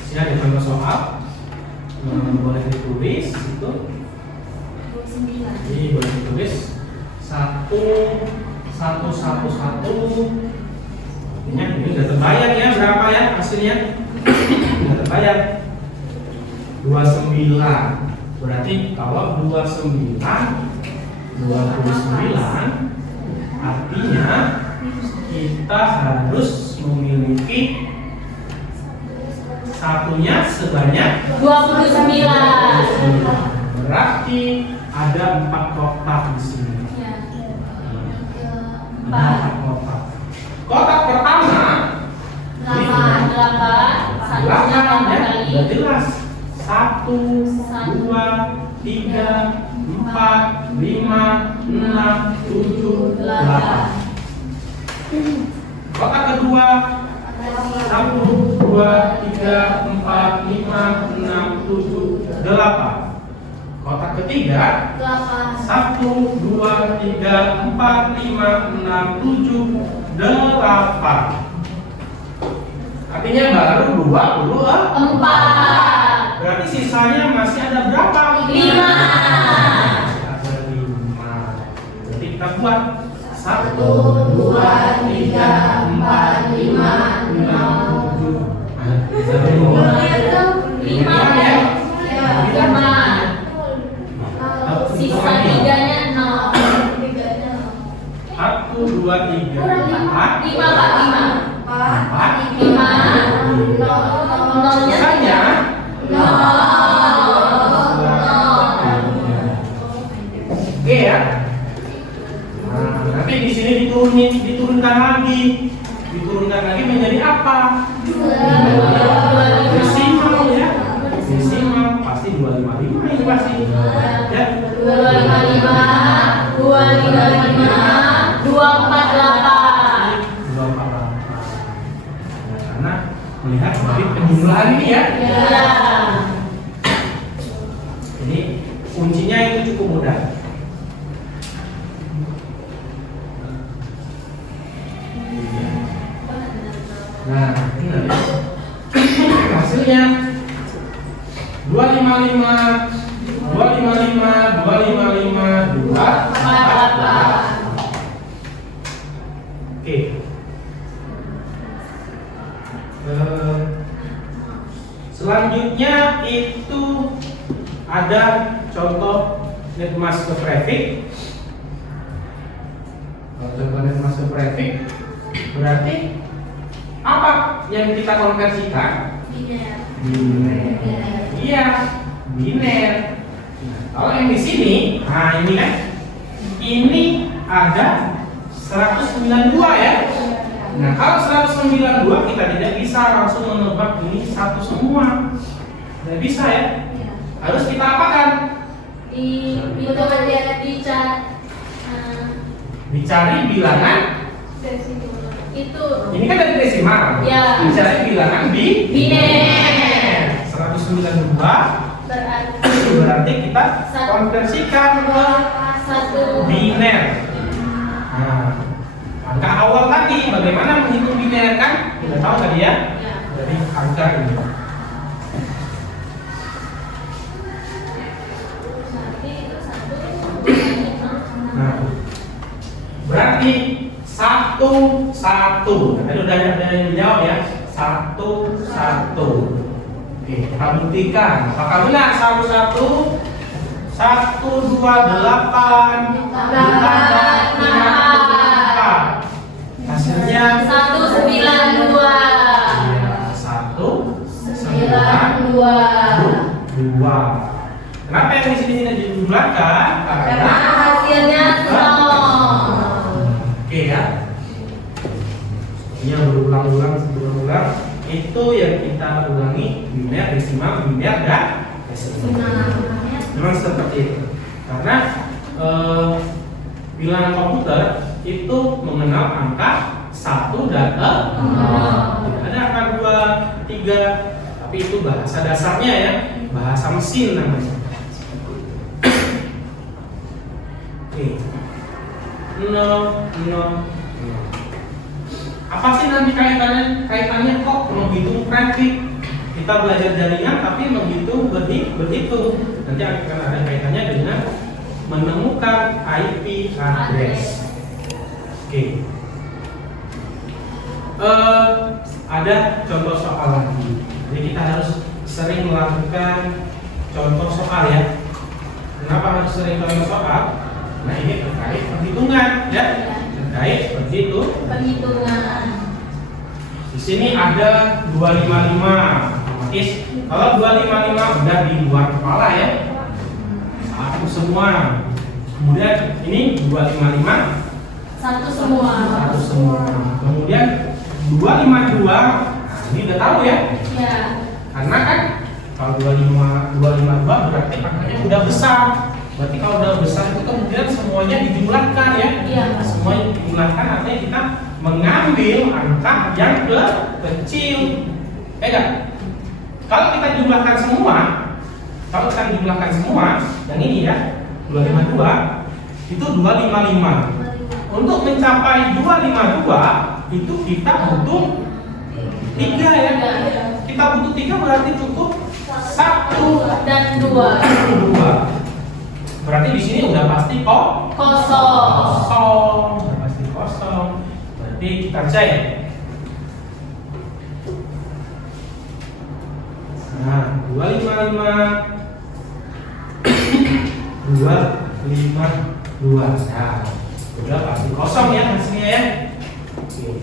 Sini ada contoh soal. Boleh ditulis itu. Jadi boleh ditulis 1 1 1 1. Artinya ini sudah terbayang ya berapa ya hasilnya? Sudah terbayang 29. Berarti kalau 29 artinya kita harus memiliki satunya sebanyak 29. Berarti ada 4 kotak di sini. Empat. 4 kotak. Kotak pertama 8 satunya ya, berapa kali? udah jelas. 1 2 3 4 5 6 7 8. Kotak kedua 1 2 3 4 5 6 8. Kotak ketiga 1, 2, 3, 4, 5, 6, 7, 8. Artinya baru 24. Berarti sisanya masih ada berapa? 5. Ada 5. Berarti kita buat 1, 2, 3, 4, 5, 6. 5 ya. 5. Sisa 3-nya 0. 1, 2, 3, 4, 5 Kak, 5. 4, 5. 0-nya sisanya 0. Oke ya. Nah, nanti di sini diturunkan lagi menjadi apa? Desimal ya. Desimal pasti 255 ini pasti. Ya. 255, 235, 248. 248. Nah, karena melihat dari penjumlahan ini ya. Ya. Jadi kuncinya itu cukup mudah. Nah, ini hasilnya 255, 255, 255, 248. Oke. Selanjutnya itu ada contoh net master prefix. Kalau contoh net master prefix berarti apa yang kita konversikan? Biner. Iya, biner. Nah, kalau yang di sini, nah ini kan, ini ada 192 ya. Nah, kalau 192 kita tidak bisa langsung menebak ini satu semua. Tidak bisa ya. Harus kita apakan? Dicari bilangan. Itu Ini kan dari desimal. Ya. Dicari bilangan biner. 192 berarti kita konversikan ke satu biner. Nah, angka awal tadi bagaimana menghitung biner kan? Sudah tahu tadi ya? Ya. Dari angka ini. Nah, berarti 1, 1. Tadi udah ada yang jawab ya. 1, 1. Oke, kita buktikan. Apakah benar 1, 1? 1, 2, 8 ditambah 54. Hasilnya 192. 2. Kenapa yang di sini tidak dijumlahkan? Karena hasilnya 0. Oke ya. Ini yang berulang-ulang itu yang kita ulangi biner, desimal, biner dan desimal. Memang seperti itu. Karena bilangan komputer itu mengenal angka 1 dan 0. Tidak ada angka 2, 3, tapi itu bahasa dasarnya ya, bahasa mesin namanya. Oke. 0, 0. Apa sih nanti kaitannya kok menghitung prefix? Kita belajar jaringan tapi menghitung berhitung. Nanti akan ada kaitannya dengan menemukan IP address. Oke. Ada contoh soal lagi. Jadi kita harus sering melakukan contoh soal ya. Kenapa harus sering contoh soal? Nah ini terkait perhitungan ya. Terkait Perhitungan. Di sini ada 255. Otomatis kalau 255 udah di luar kepala ya. Satu semua. Kemudian ini 255 Satu semua. satu semua. Kemudian 252. Nah, ini udah tahu ya. Ya. Karena kan kalau 252 berarti angkanya udah besar. Berarti kalau udah besar itu kemudian semuanya dijumlahkan ya. Iya. Semuanya dijumlahkan artinya kita mengambil angka yang kecil. Ya enggak? Kalau kita jumlahkan semua, Kalau kita jumlahkan semua, yang ini ya, 252 itu 255. Untuk mencapai 252 itu kita butuh 3 ya. Kita butuh 3 berarti cukup 1 Dan 2. 2. Berarti di sini udah pasti Kosong. kosong. Udah pasti kosong. Berarti kita cek. Nah, 255 252. Nah, udah pasti kosong ya hasilnya ya. Oke.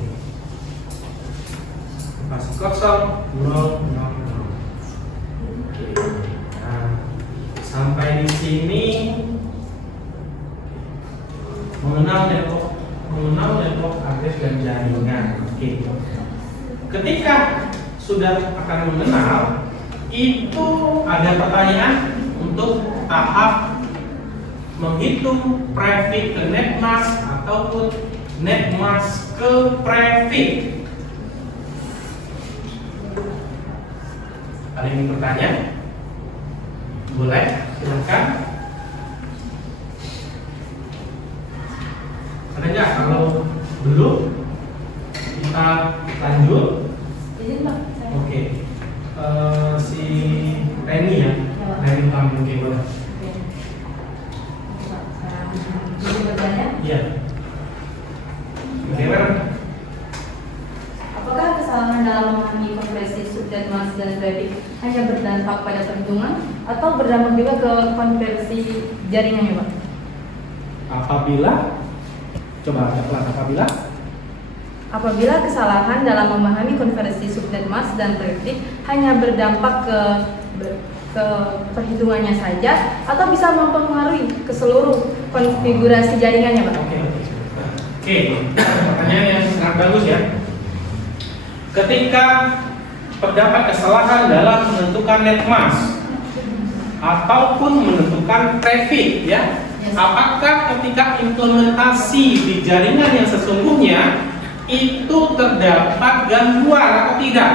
Pasti kosong 0 0 0. Oke. Nah, sampai di sini mengenal network address dan jaringan. Oke. Ketika sudah akan mengenal, itu ada pertanyaan untuk tahap menghitung prefix ke netmask ataupun netmask ke prefix. Ada yang ingin bertanya? Boleh, silakan. Ada nggak? Kalau belum, kita lanjut. Izin Pak. Saya. Oke. Si Reni ya, Reni Tamrin, oke boleh. Oke. Jadi bertanya, Iya. Gimana? apakah kesalahan dalam memahami konversi sub dan mask dan prefix hanya berdampak pada perhitungan atau berdampak juga ke konversi jaringannya, Pak? Apabila, coba Apabila kesalahan dalam memahami konversi sub dan mask dan prefix hanya berdampak ke perhitungannya saja atau bisa mempengaruhi ke seluruh konfigurasi jaringannya, Pak? Oke, pertanyaan yang sangat bagus ya. Ketika terdapat kesalahan dalam menentukan netmask ataupun menentukan prefix ya, apakah ketika implementasi di jaringan yang sesungguhnya itu terdapat gangguan atau tidak?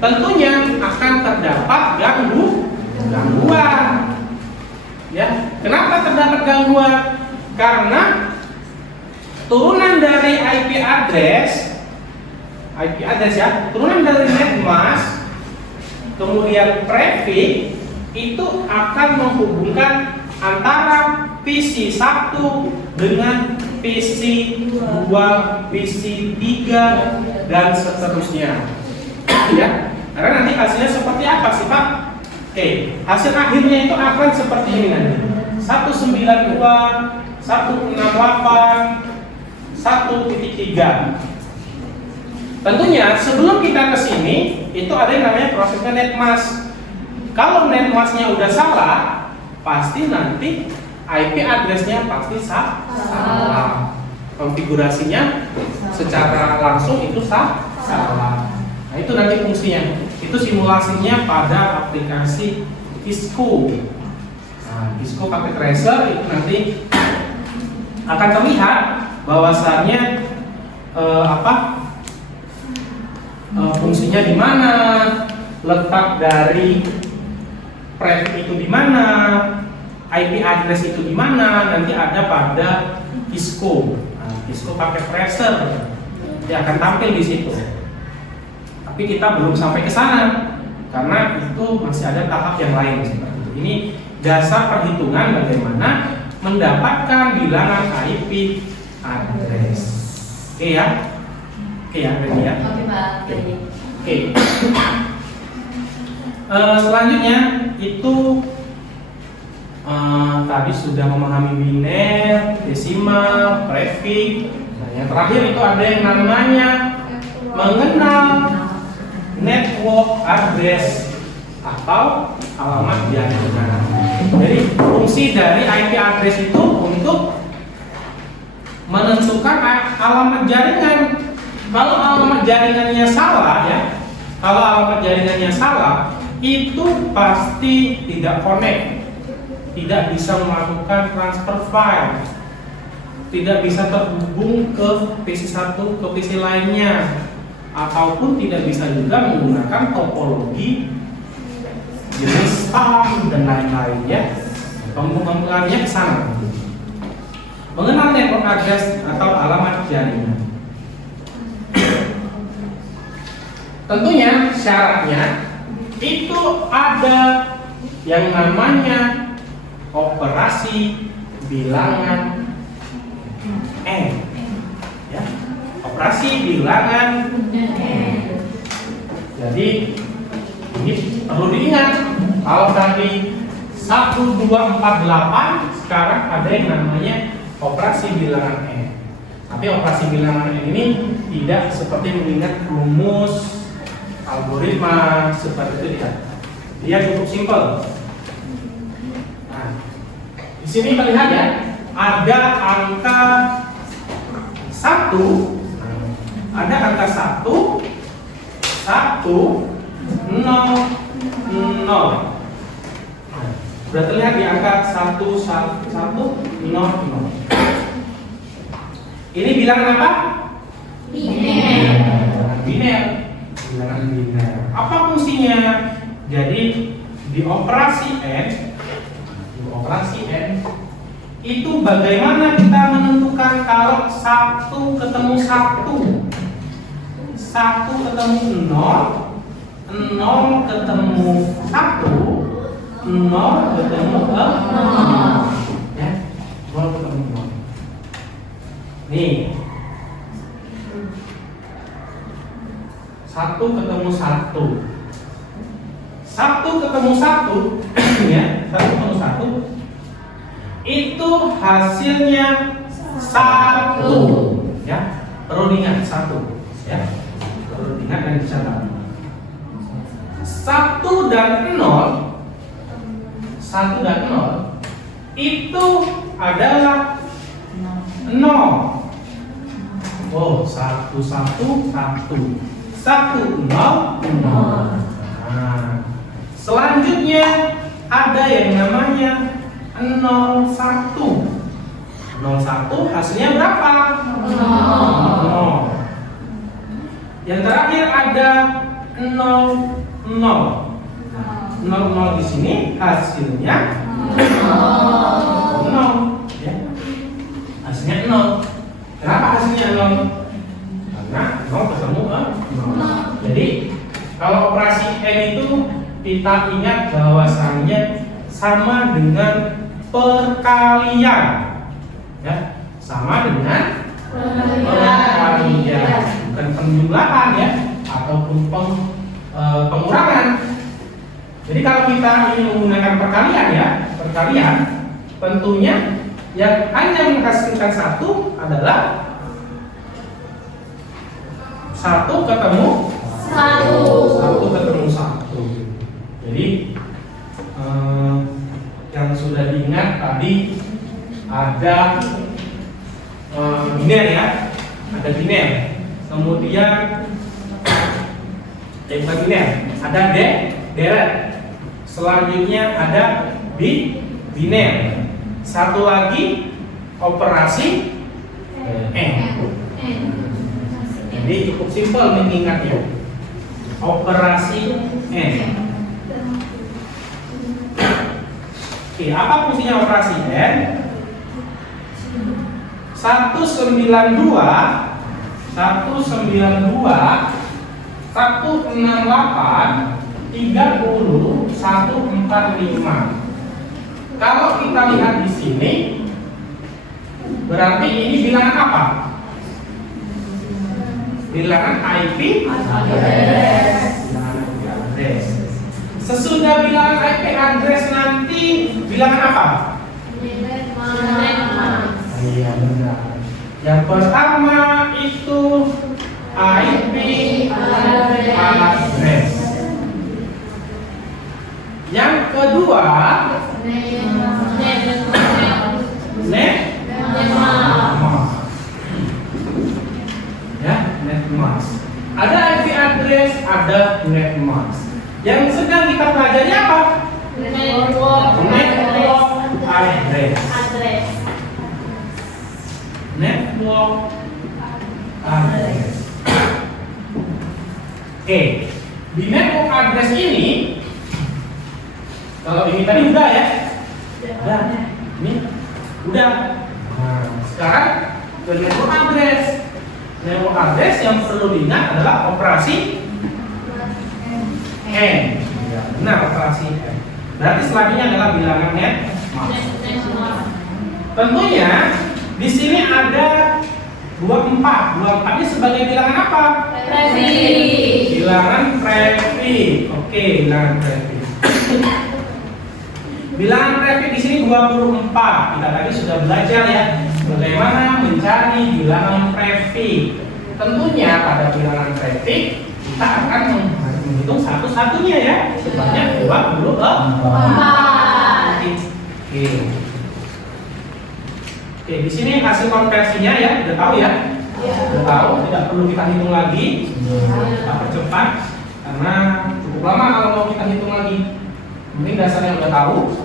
Tentunya akan terdapat gangguan. Ya, kenapa terdapat gangguan? Karena turunan dari IP address ya, turunan dari netmask, kemudian prefix itu akan menghubungkan antara PC 1 dengan PC 2, PC 3 dan seterusnya. Ya, karena nanti hasilnya seperti apa sih Pak? Oke, hasil akhirnya itu akan seperti ini nanti. 192, 168, 1.3. Tentunya sebelum kita ke sini itu ada yang namanya prosesnya netmask. Kalau netmasknya udah salah, pasti nanti IP addressnya pasti salah. Konfigurasinya secara langsung itu salah. Nah itu nanti fungsinya. Itu simulasinya pada aplikasi Cisco. Nah, Cisco pakai tracer itu nanti akan terlihat bahwasannya fungsinya di mana, letak dari prefix itu di mana, IP address itu di mana, nanti ada pada Cisco. Nah, Cisco pakai tracer, dia akan tampil di situ. Tapi kita belum sampai ke sana karena itu masih ada tahap yang lain seperti itu. Ini dasar perhitungan bagaimana mendapatkan bilangan IP address. Oke ya? Oke ya, Reni ya? Oke, Pak. Oke. Selanjutnya itu tadi sudah memahami biner, desimal, prefix. Nah, yang terakhir itu ada yang namanya mengenal network address atau alamat jaringan. Jadi fungsi dari IP address itu untuk menentukan alamat jaringan. Kalau alamat jaringannya salah ya, kalau alamat jaringannya salah, itu pasti tidak connect, tidak bisa melakukan transfer file, tidak bisa terhubung ke PC 1 ke PC lainnya, ataupun tidak bisa juga menggunakan topologi jenis spam dan lain-lain ya. Penggunaannya ke sana. Mengenal network address atau alamat jaringan. Tentunya syaratnya itu ada yang namanya operasi bilangan N. Ya. Operasi bilangan N. Jadi ini perlu diingat, kalau tadi 1248 sekarang ada yang namanya operasi bilangan N. Tapi operasi bilangan N ini tidak seperti mengingat rumus algoritma seperti itu ya. Dia cukup simpel. Nah, di sini terlihat ya, ada angka 1, ada angka 1, 1, 0, 0. Sudah terlihat di angka 1, 1, 0, 0. Ini bilangan apa? Biner. Bilangan biner. Apa fungsinya? Jadi di operasi N itu bagaimana kita menentukan kalau 1 ketemu 1, 1 ketemu 0, 0 ketemu 1, 0 ketemu 0, ya, 0 ketemu 0. Nih, 1 ketemu 1, 1 ketemu 1, ya, 1 ketemu 1, itu hasilnya 1, ya, perlu diingat 1, ya, perlu diingat dan dicatat. 1 dan 0, 1 dan 0 itu adalah 0. Oh, 1, 1, 1, 1, 0, 0. Nah, selanjutnya ada yang namanya 0, 1. 0, 1 hasilnya berapa? 0. Yang terakhir ada 0, 0. 0 di sini hasilnya 0. Ya. Hasilnya 0. Kenapa hasilnya 0? Karena 0 ketemu 0. Jadi kalau operasi N itu kita ingat bahwasannya sama dengan perkalian. Ya, sama dengan perkalian, bukan penjumlahan ya, ataupun pengurangan. Jadi kalau kita ingin menggunakan perkalian ya, perkalian tentunya yang hanya menghasilkan 1 adalah 1 ketemu 1 ketemu 1. Jadi yang sudah diingat tadi ada biner ya, ada biner. Kemudian bukan biner, ada deret. Selanjutnya ada biner. Satu lagi operasi N. Jadi cukup simpel mengingatnya. Operasi N. Oke, apa fungsinya operasi N? 192 168 30 145. Kalau kita lihat di sini, berarti ini bilangan apa? Bilangan IP address. Sesudah bilangan IP address nanti bilangan apa? Iya benar. Yang pertama itu IP address. Yang kedua netmask. Ya, netmask. Ada IP address, ada netmask. Yang sedang kita pelajari apa? Network address. Network address. Oke, di network address ini Kalau ini tadi udah ya? Udah. Ini udah. Nah, sekarang ke network address. Network address yang perlu diingat adalah operasi N. Ya, benar, operasi N. Berarti selanjutnya adalah bilangan net mask. Tentunya di sini ada 24. 24 ini sebagai bilangan apa? Bilangan prefix. Oke, bilangan prefix. Bilangan prefix di sini 24. Kita tadi sudah belajar ya bagaimana mencari bilangan prefix. Tentunya pada bilangan prefix kita akan menghitung satu-satunya ya sebanyak 24. Oke, di sini hasil konversinya ya udah tahu ya. Udah tahu, tidak perlu kita hitung lagi. Kita percepat karena cukup lama kalau mau kita hitung lagi. Mungkin dasarnya udah tahu.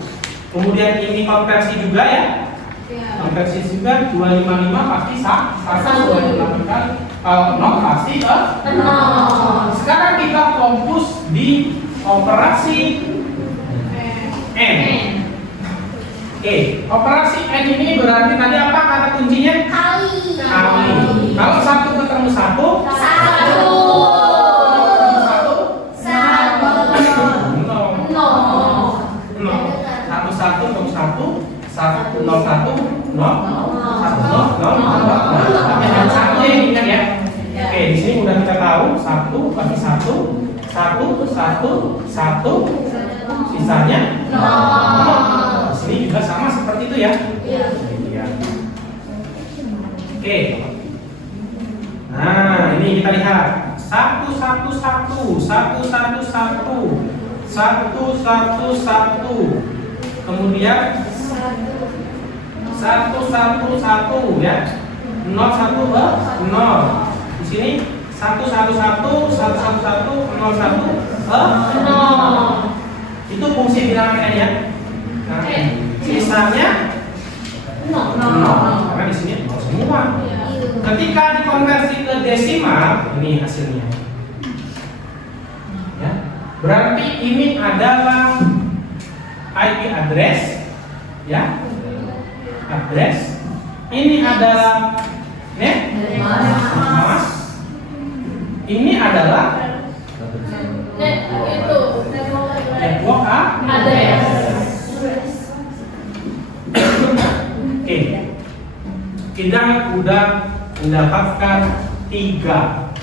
Kemudian ini konversi juga ya. Konversi juga 255 pasti satu 255 kali. Kalau 0 pasti 0. Sekarang kita fokus di operasi N. Oke, operasi N ini berarti tadi apa kata kuncinya? Kali. Kalau 1 ketemu 1, 1. Oke, di sini udah kita tahu 1 pasti 1, sisanya 0. Di sini juga sama seperti itu ya. Iya. Oke. Nah, ini kita lihat 1. Kemudian 1 ya. 0 di sini 1 itu fungsi bilangan N ya. Nah, sisanya 0 karena di sini 0 semua. Ketika dikonversi ke desimal, ini hasilnya. Ya. Berarti ini adalah IP address ya. Address. Ini adalah net mask. Ini adalah network address. Oke. Kita udah mendapatkan 3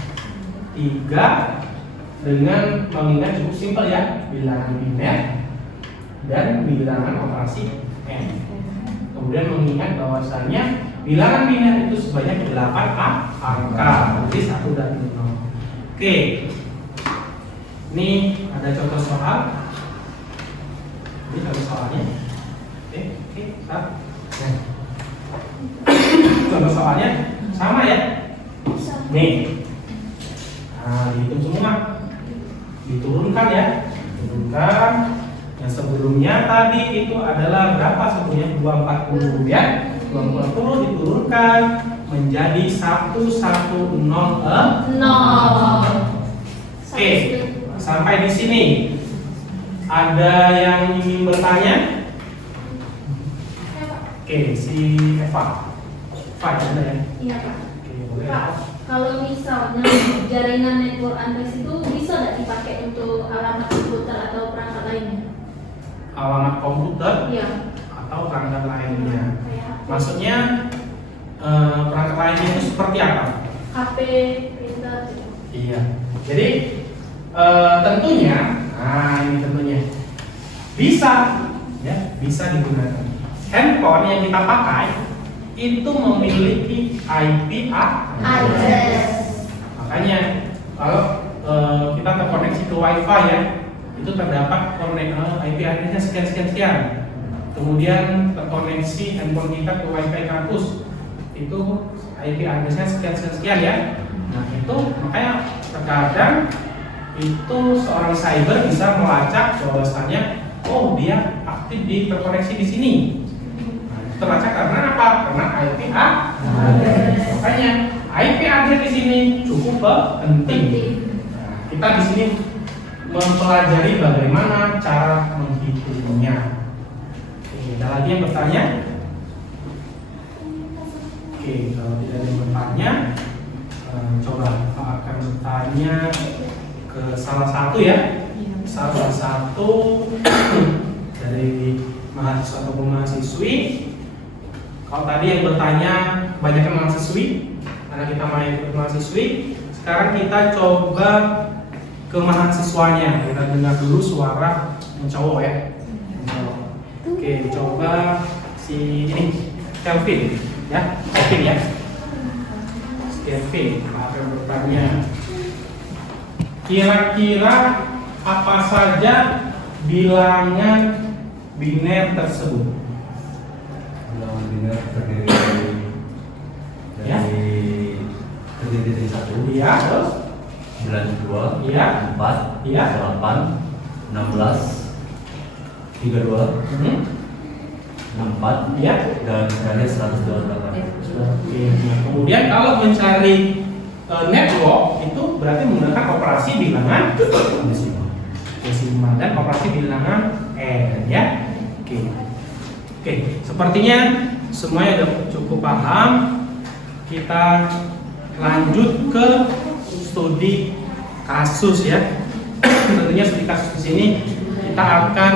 dengan mengingat cukup simpel ya, bilangan biner dan bilangan operasi N. Kemudian mengingat bahwasannya bilangan biner itu sebanyak 8 angka, jadi 1 dan 0. Oke, ini ada contoh soal. Ini contoh soalnya. Oke, start. Contoh soalnya sama ya. Nih, nah dihitung semua, diturunkan ya, diturunkan. Yang sebelumnya tadi itu adalah berapa sebelumnya? 240 ya. 240 diturunkan menjadi 110. Oke, sampai di sini ada yang ingin bertanya? Oke, si Eva. Eva ada ya? Iya Pak. Oke, boleh. Pak, kalau misalnya jaringan network address itu bisa nggak dipakai untuk alamat komputer atau perangkat lainnya? Alamat komputer Iya. atau perangkat lainnya. Kayak Maksudnya perangkat lainnya itu seperti apa? HP, printer. Iya. Jadi tentunya, nah ini tentunya bisa, ya bisa digunakan. Handphone yang kita pakai itu memiliki IP address. Makanya kalau kita terkoneksi ke WiFi ya, itu terdapat IP addressnya sekian. Kemudian terkoneksi handphone kita ke WiFi kampus, itu IP addressnya sekian ya. Nah itu makanya terkadang itu seorang cyber bisa melacak bahwasannya, oh dia aktif di terkoneksi di sini. Nah, terlacak karena apa? Karena IP address. Makanya IP address di sini cukup penting. Nah, kita di sini mempelajari bagaimana cara menghitungnya. salah satu ya, salah satu dari mahasiswa atau mahasiswi. Kalau tadi yang bertanya banyak mahasiswi, karena kita ikut mahasiswi. Sekarang kita coba ke mahasiswanya. Kita dengar dulu suara yang cowok ya. Oke, coba si ini Kelvin ya, Kelvin ya. Kelvin akan bertanya. Kira-kira apa saja bilangan biner tersebut? Bilangan biner terdiri Ya. dari 1, Iya, terus? 92, Iya. 4, Iya. 8, 16, 32, 64, Iya. dan terakhir 128. Oke. Nah, kemudian kalau mencari network itu berarti menggunakan operasi bilangan desimal dan operasi bilangan n ya. Oke. Oke, sepertinya semuanya sudah cukup paham. Kita lanjut ke studi kasus ya. Tentunya studi kasus di sini kita akan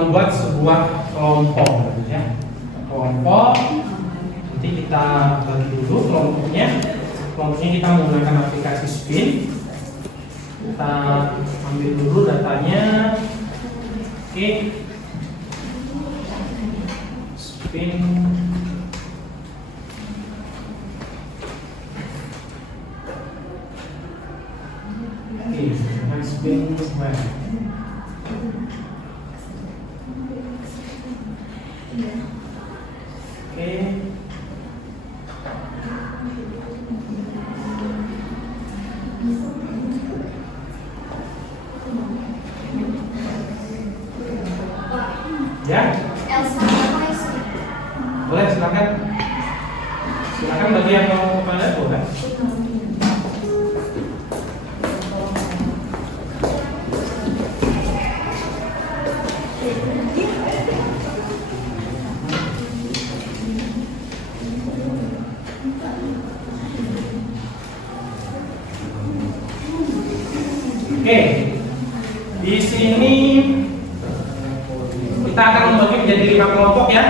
membuat sebuah kelompok ya. Kelompok nanti kita bagi dulu kelompoknya. Kelompoknya kita menggunakan aplikasi Spin. Kita ambil dulu datanya. Oke. Spin. Oke, Spin web. Oke. Ya, Elsa apa sih? boleh silakan. Silakan bagi yang mau kepala boleh. Oke, di sini kita akan membagi menjadi 5 kelompok ya.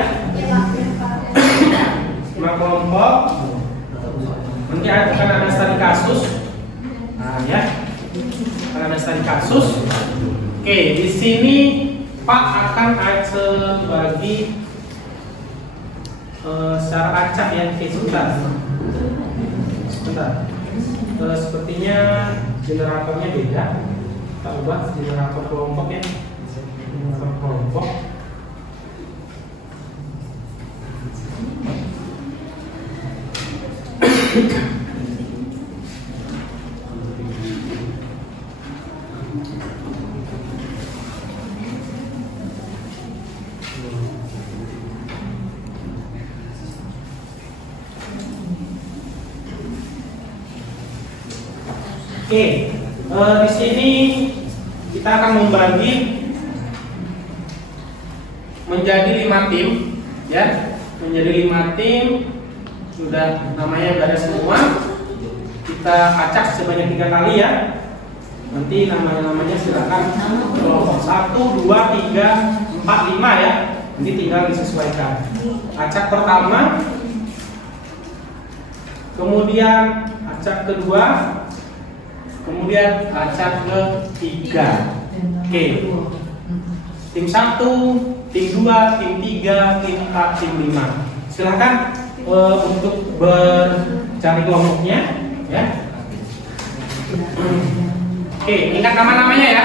5 kelompok. Nanti akan ada studi kasus. Nah ya, akan ada studi kasus. Oke, di sini Pak akan bagi secara acak ya. Oke, sebentar. Sepertinya generatornya beda. Kita ubah generator kelompok ya. Generator kelompok. Oke, di sini kita akan membagi menjadi 5 tim, ya, menjadi 5 tim. Sudah namanya udah ada semua. Kita acak sebanyak 3 kali ya. Nanti namanya silakan kelompok 1, 2, 3, 4, 5 ya. Nanti tinggal disesuaikan. Acak pertama, kemudian acak kedua, kemudian acak ketiga. Oke. Tim 1, tim 2, tim 3, tim 4, tim 5. Silakan untuk bercari kelompoknya ya. Oke, ingat nama-namanya ya.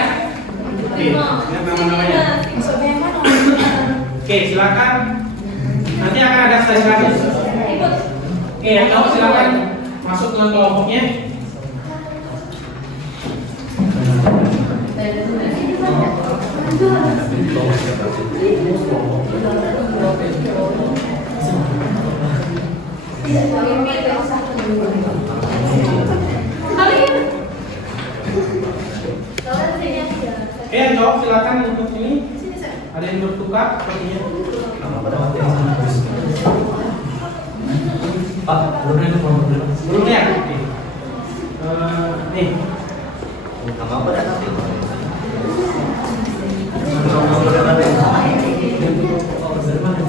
Oke, ingat nama-namanya. Oke, silakan. Nanti akan ada studi kasus. Oke, yang tahu silakan masuk ke kelompoknya. Oke, yang jawab silakan untuk ini. Ada yang bertukar sepertinya. Pak, belum itu kelompok dulu. Belum ya? Oke. Nih, Nama apa dan nanti?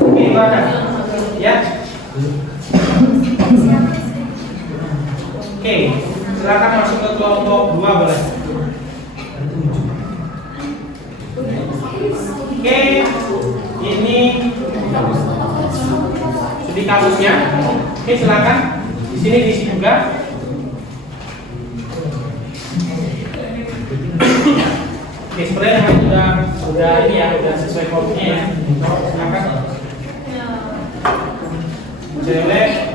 Oke, silakan. Ya. Oke, silakan masuk ke kelompok 2 boleh. Oke, ini studi kasusnya. Oke, silakan. Di sini diisi juga. Oke, sebenarnya sudah ini ya, sudah sesuai formnya ya. Silakan. Cewek.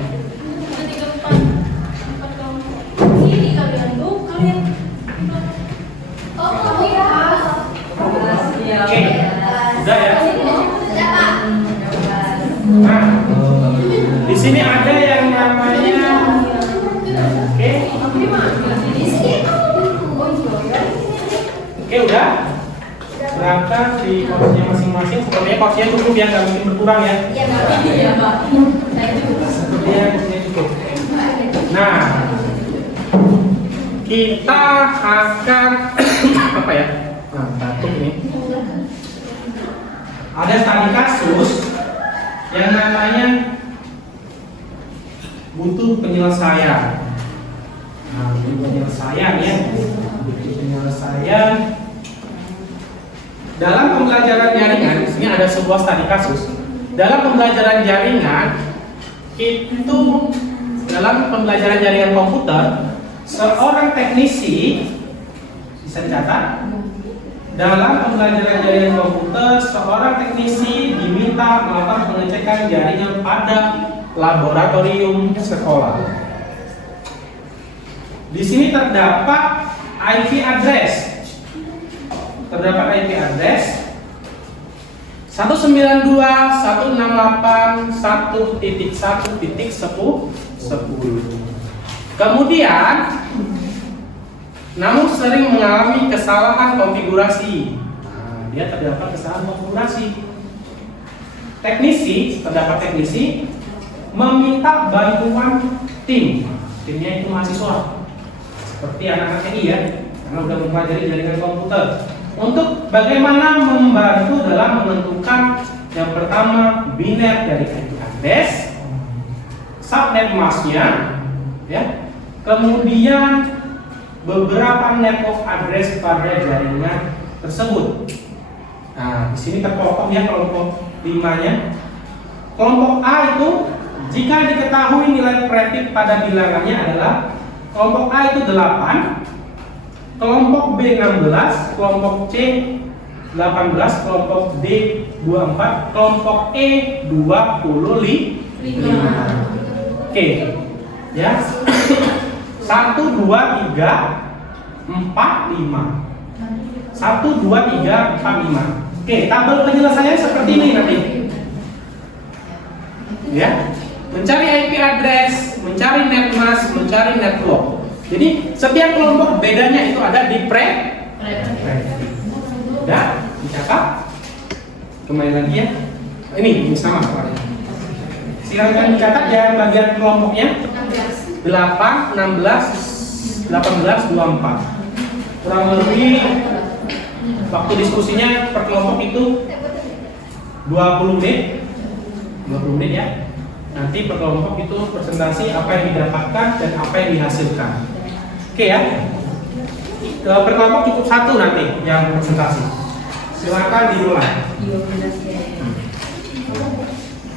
Ini kalian tuh kalian. Oh iya. Oke, sudah ya. Nah, di sini ada yang namanya. Oke. Oke, udah. Silakan di porsinya masing-masing. Sepertinya porsinya cukup ya, nggak mungkin berkurang ya. Iya, Pak. Sepertinya porsinya cukup. Nah, kita akan apa ya? Nah, batuk ini. Ada studi kasus yang namanya butuh penyelesaian. Nah, butuh penyelesaian ya. Butuh penyelesaian. Dalam pembelajaran jaringan, di sini ada sebuah studi kasus. Dalam pembelajaran jaringan, itu dalam pembelajaran jaringan komputer, seorang teknisi bisa dicatat. Dalam pembelajaran jaringan komputer, seorang teknisi diminta melakukan pengecekan jaringan pada laboratorium sekolah. Di sini terdapat IP address. Terdapat IP address 192.168.1.1.10. Kemudian namun sering mengalami kesalahan konfigurasi. Nah, dia terdapat kesalahan konfigurasi. Terdapat teknisi meminta bantuan tim. Timnya itu mahasiswa. Seperti anak-anak TI ya, karena sudah mempelajari jaringan komputer. Untuk bagaimana membantu dalam menentukan yang pertama biner dari IP address, subnet masknya, ya. Kemudian beberapa network address pada jaringan tersebut. Nah, di sini terpotong ya kelompok 5-nya. Kelompok A itu jika diketahui nilai prefix pada bilangannya adalah kelompok A itu 8, kelompok B 16, kelompok C 18, kelompok D 24, kelompok E 25. Oke. Ya. 1, 2, 3, 4, 5. 1, 2, 3, 4, 5. Oke, tabel penyelesaiannya seperti ini nanti. Ya. Mencari IP address, mencari netmask, mencari network. Jadi setiap kelompok bedanya itu ada di Udah, dicatat. Kembali lagi ya. Ini sama Pak. Silakan dicatat ya bagian kelompoknya. 8, 16, 18, 24. Kurang lebih waktu diskusinya per kelompok itu 20 menit. 20 menit ya. Nanti per kelompok itu presentasi apa yang didapatkan dan apa yang dihasilkan. Oke ya. Per kelompok cukup 1 nanti yang presentasi. Silakan dimulai.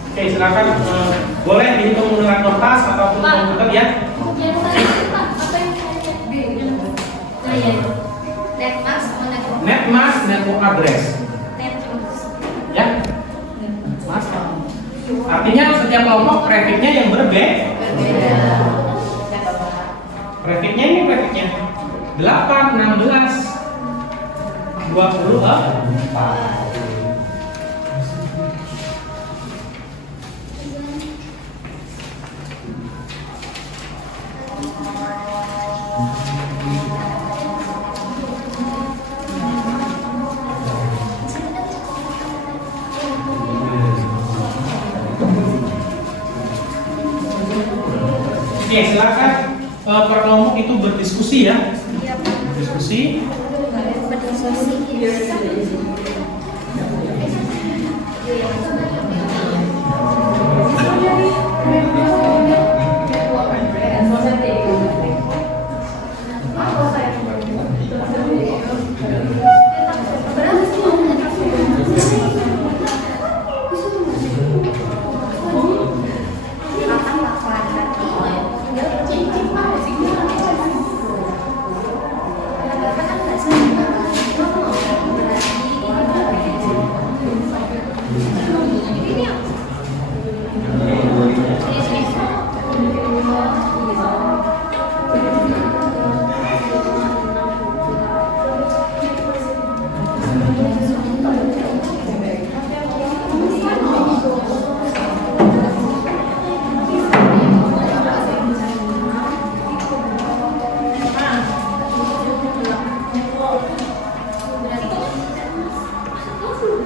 Oke, silakan boleh dihitung menggunakan kertas ataupun komputer ya. Yang tadi Pak, apa yang saya Netmask sama network. Netmask, network address. Ya. Mas. Artinya setiap kelompok prefixnya yang berbeda. Prefixnya ini prefixnya 8, 16, 24. Oke, silakan per kelompok itu berdiskusi ya. berdiskusi.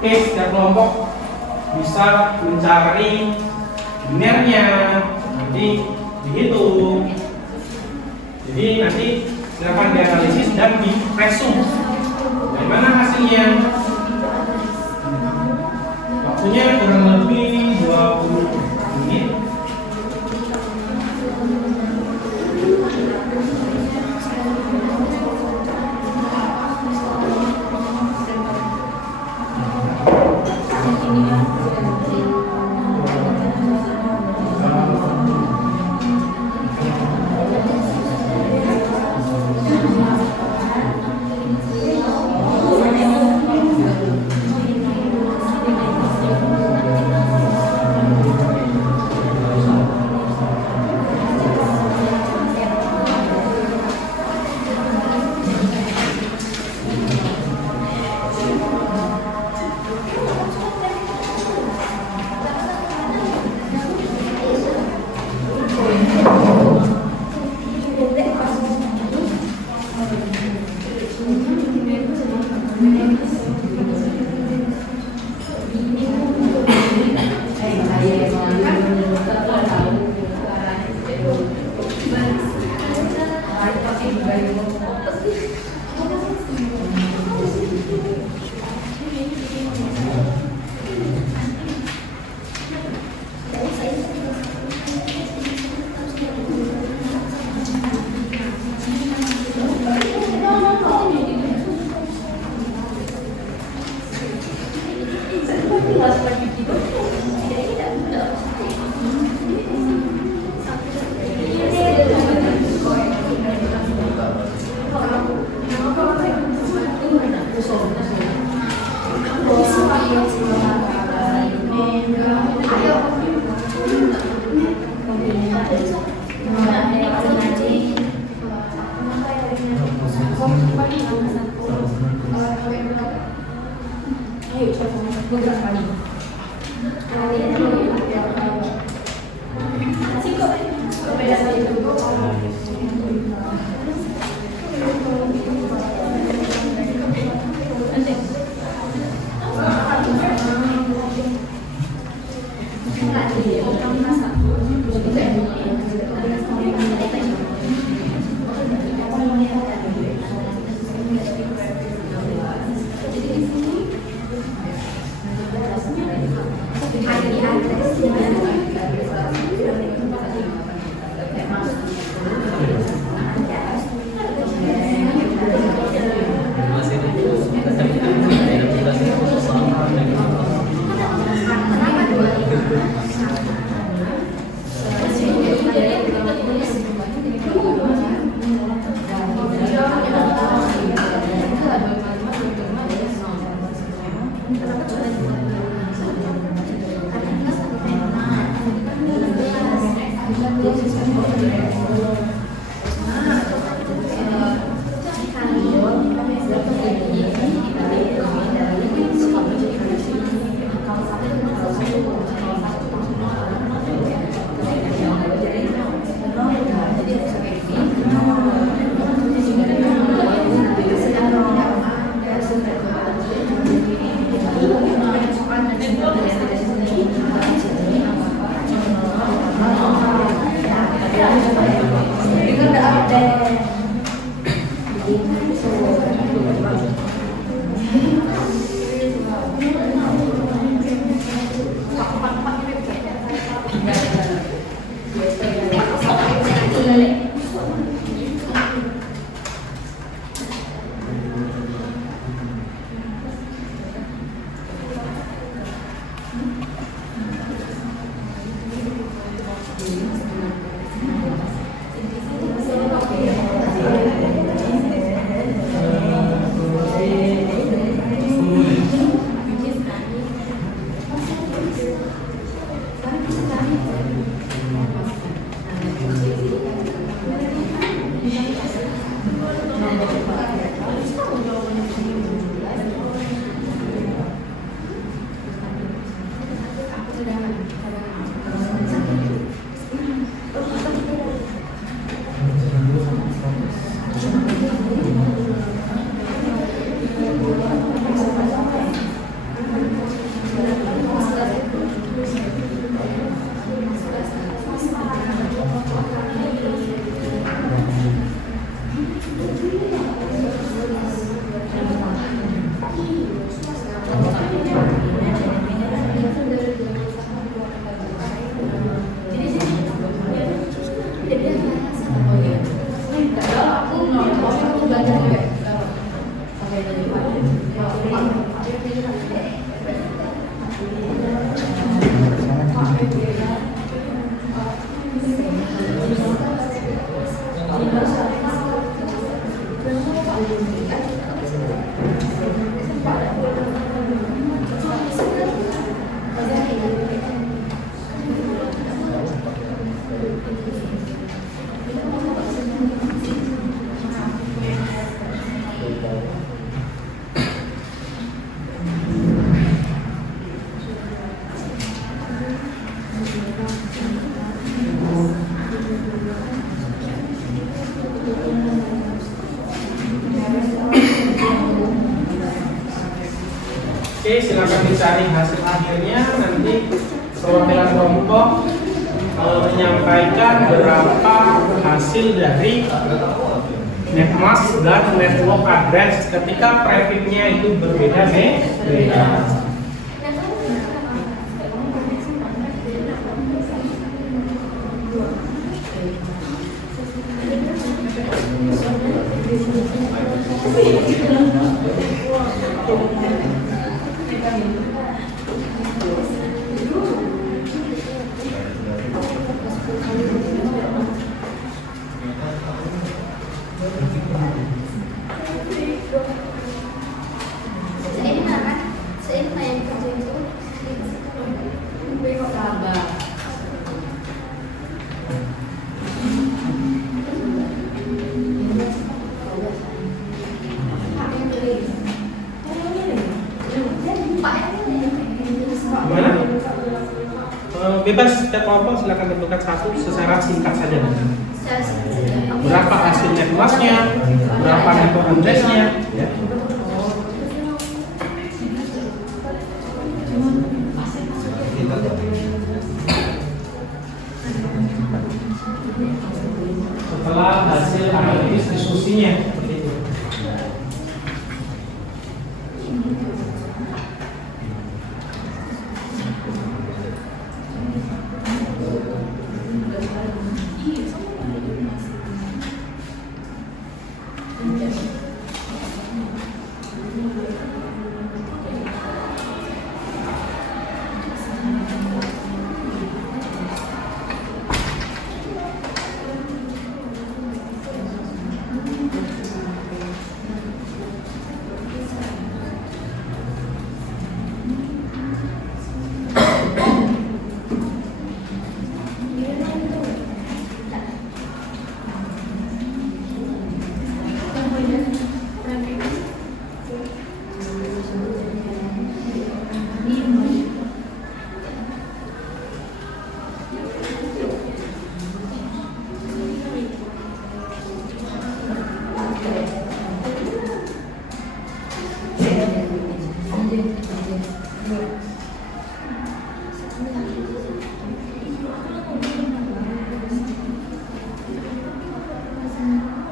Oke, setiap kelompok bisa mencari binernya, nanti dihitung. Jadi nanti silakan dianalisis dan diresum. Dari mana hasilnya? Waktunya kurang lebih 20 menit. Oke, silakan dicari hasil akhirnya. Nanti perwakilan kelompok menyampaikan berapa hasil dari net mask dan network address ketika prefixnya itu berbeda-beda. Gimana? Bebas setiap kelompok silakan tentukan satu secara singkat saja. Berapa hasil net masknya, berapa network address-nya, ya. Setelah hasil analisis diskusinya seperti itu.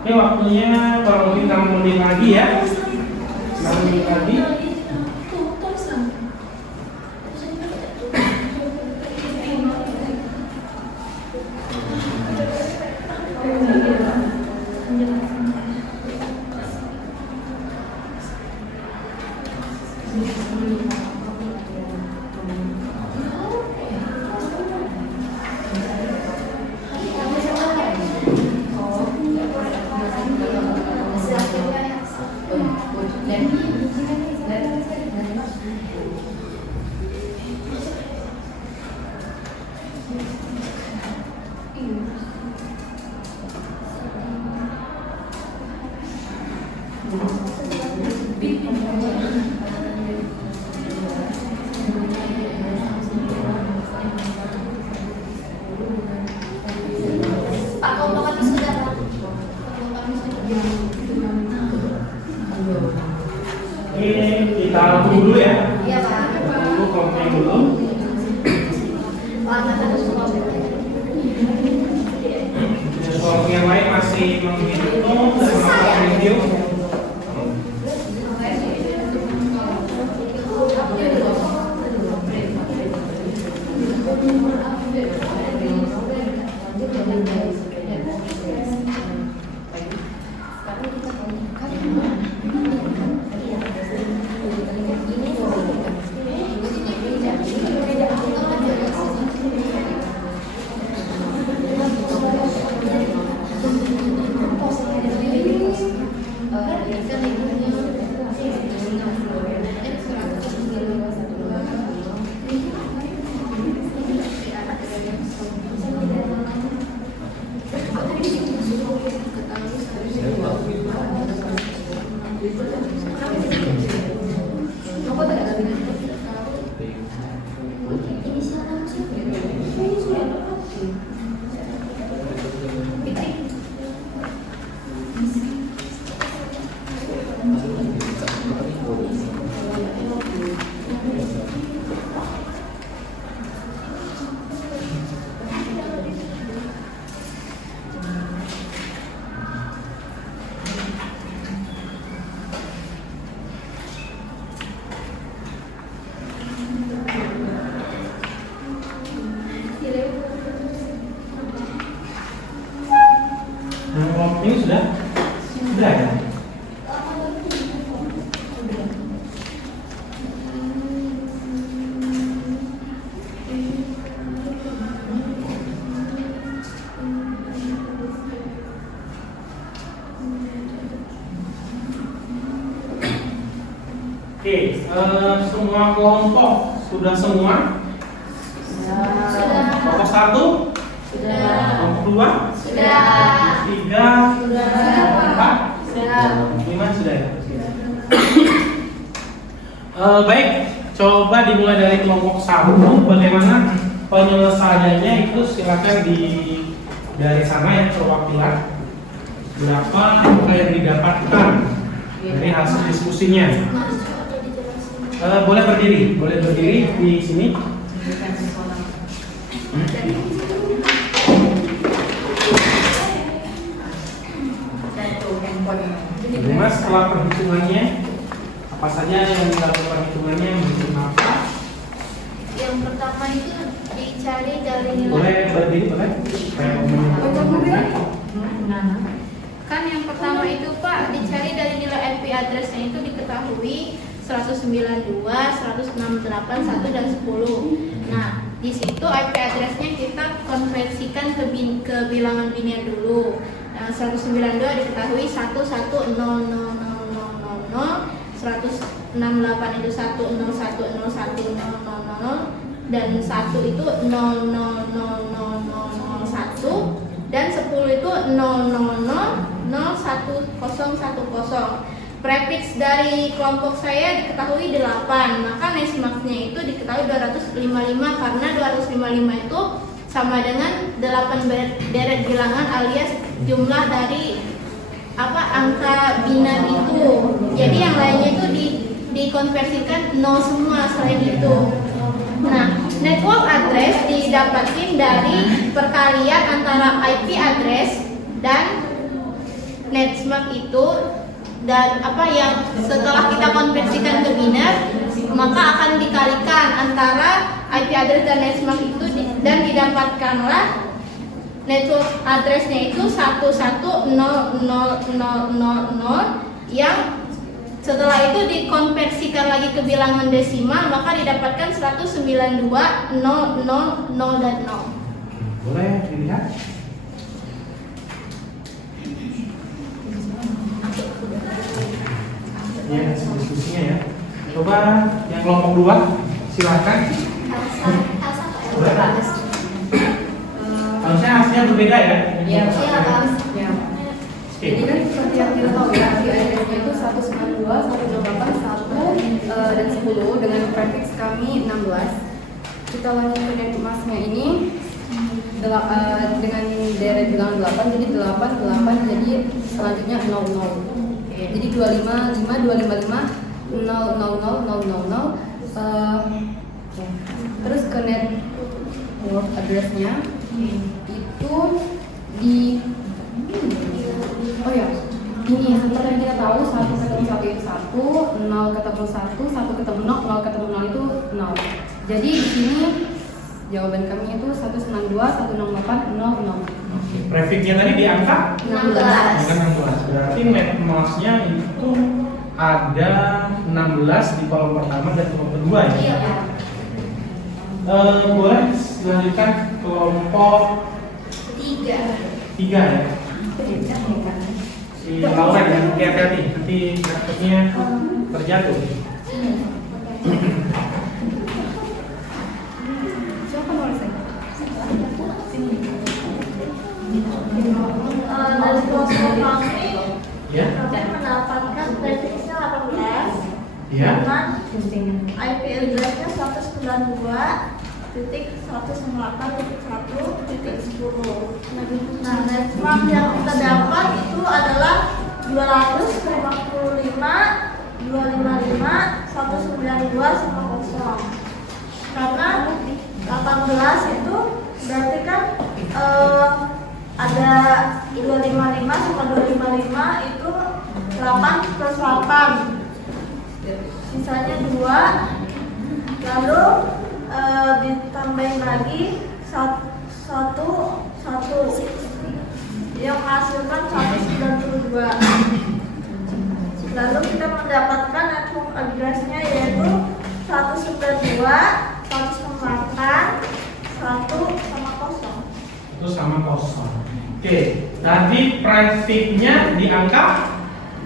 Ini waktunya kurang lebih 6 menit lagi ya. 6 menit lagi. Pak, kelompok kami sudah. Ini kita tunggu dulu ya. Iya, Pak. Tunggu kelompoknya dulu. Pak, harus kelompok. Kelompok yang lain masih menghitung dan melakukan review. Semua kelompok sudah semua? Sudah. Kelompok 1? Sudah. Kelompok 2? Sudah. 3? Sudah. 4? Sudah. 5 sudah ya? Baik, coba dimulai dari kelompok 1. Bagaimana penyelesaiannya itu silakan dari sana ya, perwakilan. Berapa angka yang didapatkan dari hasil diskusinya? Boleh berdiri di sini. Mas, setelah perhitungannya, apa saja yang dilakukan perhitungannya, mungkin apa? Yang pertama itu dicari dari Boleh nilai. berdiri, boleh? Supaya ngomongnya. Kan yang pertama itu Pak dicari dari nilai IP addressnya itu diketahui 192, 168, 1 dan 10. Nah, di situ IP addressnya kita konversikan ke bilangan biner dulu. Yang 192 diketahui 1100000, 168 itu 1010100, dan 1 itu 00001, dan 10 itu 0000110. Prefix dari kelompok saya diketahui 8, maka Nesmax-nya itu diketahui 255 karena 255 itu sama dengan 8 deret bilangan alias jumlah dari angka biner itu. Jadi yang lainnya itu dikonversikan 0 semua selain itu. Nah, network address didapatkan dari perkalian antara IP address dan Nesmax itu, dan yang setelah kita konversikan ke biner maka akan dikalikan antara IP address dan Nesmax itu dan didapatkanlah network addressnya itu 1100000 yang setelah itu dikonversikan lagi ke bilangan desimal maka didapatkan 192 000 dan 0. Boleh dilihat? Ya, hasil diskusinya ya. Coba yang kelompok 2, silakan. Boleh. Harusnya hasilnya berbeda ya? Iya. Iya. Jadi kan seperti yang kita tahu ya, IP address-nya itu 192, 128, 1 dan 10 dengan prefix kami 16. Kita lanjut ke Nesmax-nya ini dengan deret bilangan 8, jadi 8, 8, jadi selanjutnya 00. Jadi 255, 255, 000, 000. Terus ke network address-nya itu ini seperti yang kita tahu 1 ketemu 1 itu 1, 0 ketemu 1, 1 ketemu 0, 0 ketemu 0 itu 0. Jadi di sini jawaban kami itu 192, 168, 00. Prefixnya tadi di angka 16. 16. Berarti Nesmax-nya itu ada 16 di kolom pertama dan kolom kedua ya? Iya. Boleh dilanjutkan kelompok 3 ya? Si Laura ya, hati-hati, nanti grafiknya terjatuh. Siapa nulisnya? Dari kelompok kami Ya? kami mendapatkan prefixnya 18 Ya? dengan IP address-nya 192.168.1.10. Nah, Nesmax yang kita dapat itu adalah 255, 255, 192 sama 0. Karena 18 itu berarti kan ada 255 sama 255 itu 8 plus 8. Sisanya 2. Lalu ditambahin lagi 1 yang menghasilkan 192. Lalu kita mendapatkan network address-nya yaitu 192, 198, 1 sama 0. Itu sama 0. Oke, tadi prefixnya di angka?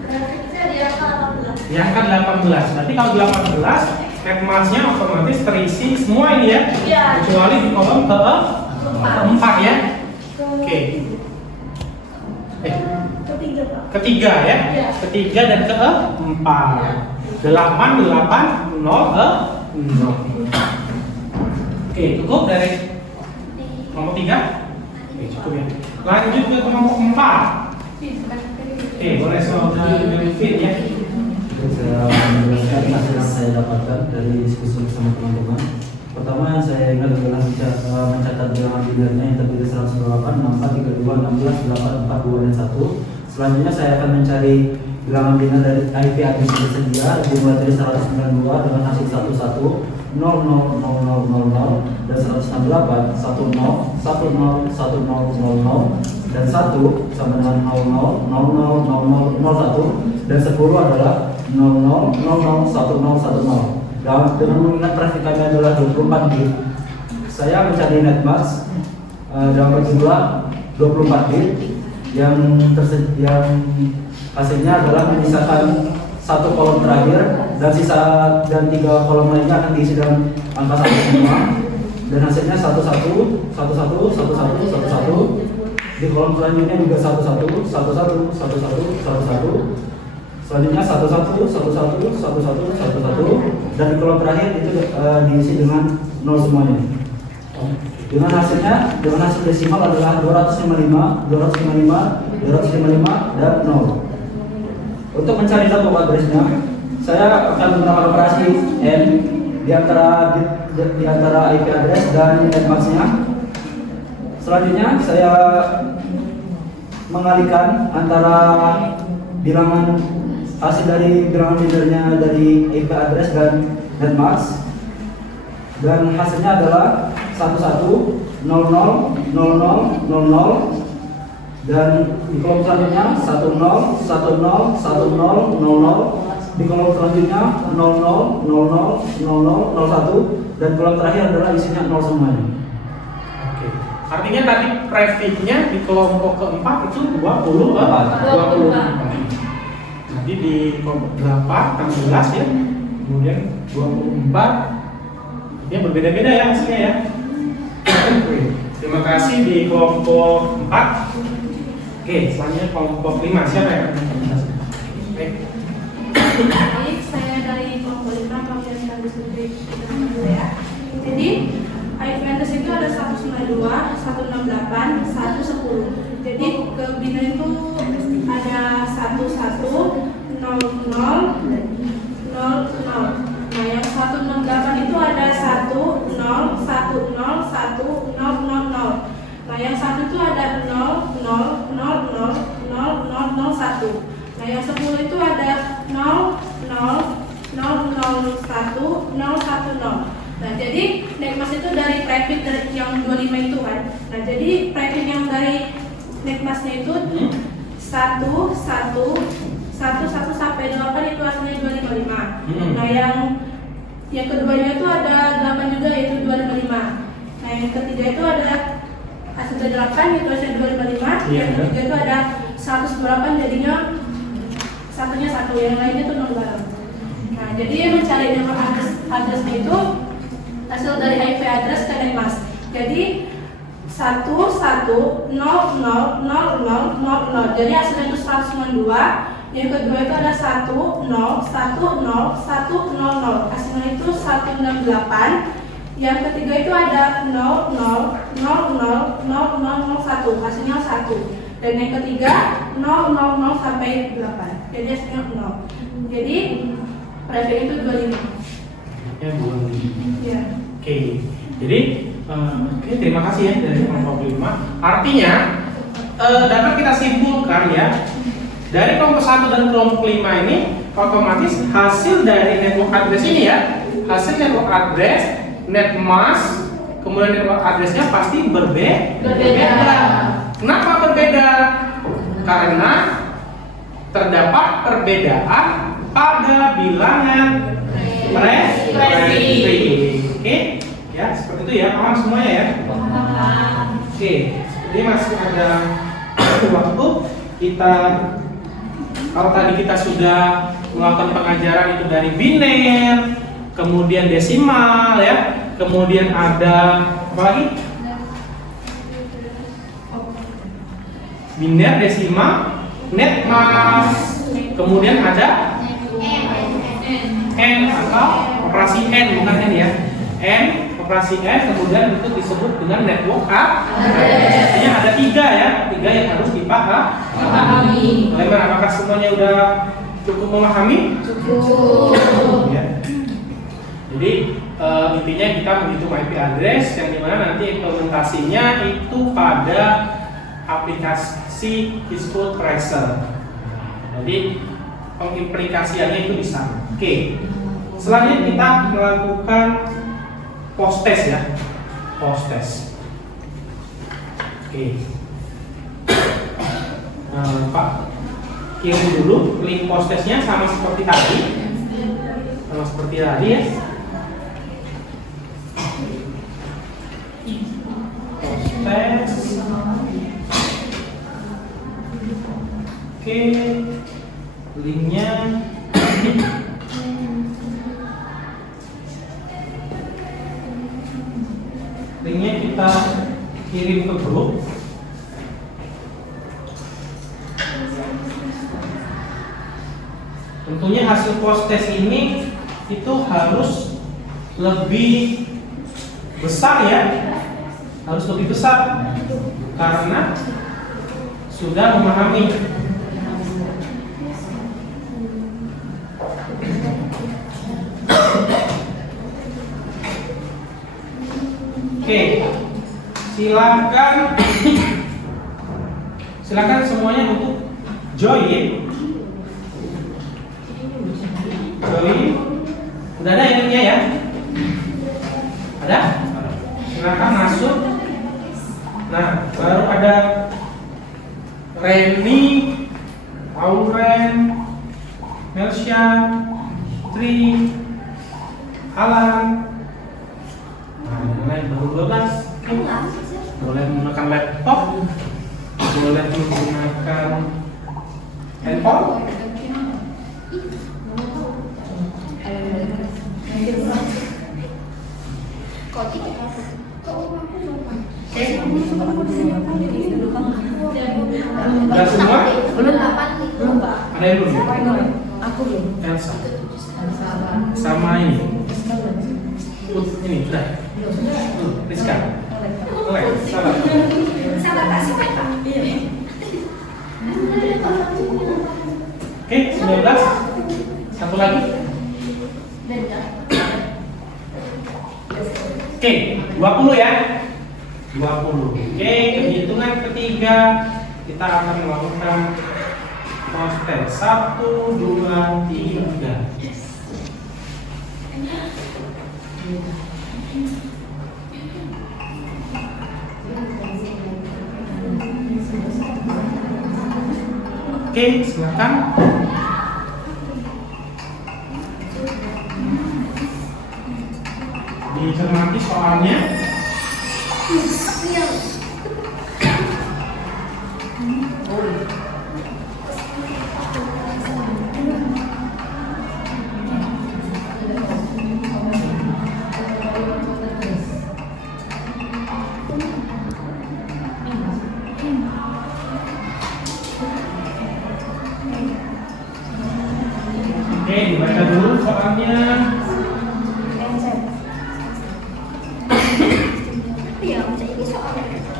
Prefixnya di angka 18. Di angka 18. Berarti kalau 18 net mass-nya otomatis terisi semua ini ya. Iya. Kecuali di kolom keempat ya. Oke. Ketiga, Pak. Ketiga ya. Iya. Ketiga dan keempat. 8, 8, 0, 0. Oke, cukup dari kelompok 3? Oke, cukup ya. Lanjut ke kelompok 4. Oke, boleh soal fit ya. Saya menjelaskan hasil yang saya dapatkan dari diskusi bersama teman-teman. Pertama yang saya ingat adalah mencatat bilangan linearnya yang terdiri 108, 64, 32, 16, 8, 4, 2, dan 1. Selanjutnya saya akan mencari bilangan linear dari IP address yang tersedia dimulai dari 192 dengan hasil 11, 00, 00, dan 168, 10, 10, 10, 10, dan 1 sama dengan 00, 00, 00, 01, dan 10 adalah 00, 00, 10, 10. Dan dengan mengingat traffic kami adalah 24 bit, saya mencari netmask dalam jumlah 24 bit yang hasilnya adalah menyisakan satu kolom terakhir dan sisa dan 3 kolom lainnya akan diisi dengan angka 1 semua, dan hasilnya 11, 11, 11, 11. Di kolom selanjutnya juga 11, 11, 11, 11. Selanjutnya 11, 11, 11, 11, dan di kolom terakhir itu diisi dengan 0 semuanya. Dengan hasil desimal adalah 255, 255, 255, dan 0. Untuk mencari network address-nya, saya akan menggunakan operasi N di antara IP address dan netmask-nya. Selanjutnya saya mengalihkan antara bilangan hasil dari bilangan linearnya dari IP address dan netmask, dan hasilnya adalah 11, 00, 00, 00, dan di kolom selanjutnya 10, 10, 10, 00, di kolom selanjutnya 00, 00, 00, 01, dan kolom terakhir adalah isinya 0 semuanya. Oke. Artinya tadi prefixnya di kelompok keempat itu 20. Jadi di kelompok 8, 16 ya. Kemudian 24. Ini berbeda-beda ya hasilnya ya. Terima kasih di kelompok 4. Oke, selanjutnya kelompok 5. Siapa ya? Oke. Baik, saya dari kelompok 5 Kabupaten Kardus ya. Jadi IP address itu ada 192, 168, 110. Jadi ke bina itu ada 11, 00, 00. Nah, yang 168 itu ada 10, 10, 10, 100. Nah, yang satu itu ada 0, 0, 0, 0, 0, 0, 0, 1. Nah, yang 10 itu ada 0, 0, 0, 0, 1, 0, 1, 0. Nah, jadi netmask itu dari prefix dari yang 25 itu kan. Nah, jadi prefix yang dari netmasknya itu 1, 1, 1 sampai 8 itu hasilnya 255. Nah, yang keduanya itu ada 8 juga, yaitu 255. Nah, yang ketiga itu ada hasil 8 itu hasil 255. Yang ketiga itu ada 128, jadinya satunya 1, yang lainnya itu 0 bareng. Nah, jadi mencari network address-nya itu hasil dari IP address ke netmask. Jadi 1, 1, 0, 0, 0, 0, 0. Jadi hasilnya itu 192. Yang kedua itu ada 1, 0, 1, 0, 1, 0, 0. Hasilnya itu 168. Yang ketiga itu ada 0, 0, 0, 0, 0, 0, 1. Hasilnya 1. Dan yang ketiga 0, 0, 0 sampai 8. Jadi hasilnya 0. Jadi prefix itu 25. Ya, 25. Ya. Oke. Jadi terima kasih ya dari kelompok 5. Artinya dapat kita simpulkan ya, dari kelompok 1 dan kelompok 5 ini otomatis hasil dari network address ini ya, hasil network address, netmask, kemudian network addressnya pasti berbeda. Kenapa berbeda? Karena terdapat perbedaan pada bilangan prefix. Oke, ya seperti itu ya, paham semuanya ya? Oke, jadi masih ada waktu kita. Kalau tadi kita sudah melakukan pengajaran itu dari biner, kemudian desimal ya, kemudian ada apa lagi? Biner, desimal, net mas, kemudian ada n atau operasi n, bukan n ya, n, operasi n, kemudian itu disebut dengan network artinya ada 3 ya, 3 yang harus dipahami. Bagaimana, apakah semuanya udah cukup memahami? Cukup. Ya. Jadi intinya kita menghitung IP address yang dimana nanti implementasinya itu pada aplikasi Kisfood Tracer. Jadi pengimplikasiannya itu di sana. Oke. Selanjutnya kita melakukan post test ya. Post test. Oke. Pak, kirim dulu link post testnya sama seperti tadi. Sama seperti tadi ya. Post test. Oke, linknya kita kirim ke grup. Tentunya hasil post test ini itu harus lebih besar ya, harus lebih besar karena sudah memahami. Oke, silakan semuanya untuk join. Udah ada ininya ya? Ada? Silakan masuk. Nah, baru ada Reni, Auren, Melsha, Tri, Alan. Nah, yang lain baru 12. Boleh menggunakan laptop, boleh menggunakan handphone. Udah semua? Belum kapan? Belum Pak. Ada yang belum? Aku belum. Elsa. Sama ini. Ini sudah. Rizka. Salah. Salah Pak, siapa Pak? Oke, 19. Satu lagi. Oke, 20 ya. 20. Oke, hitungan ketiga kita akan melakukan post test. 1, 2, 3. Oke, silakan. Dicermati soalnya. Oke, dibaca dulu soalnya. Iya, ini soalnya.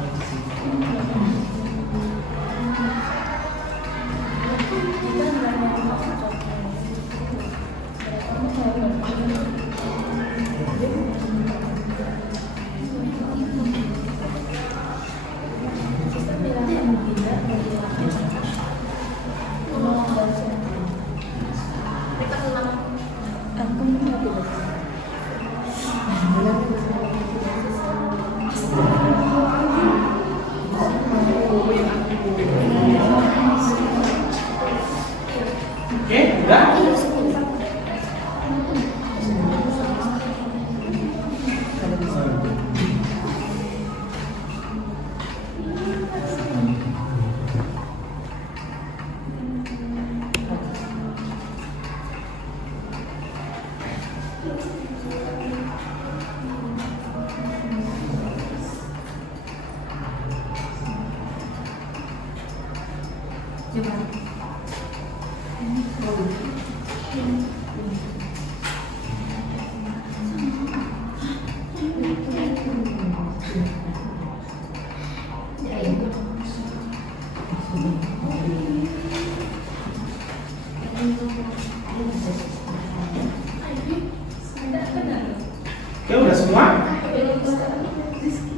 Oke, udah semua?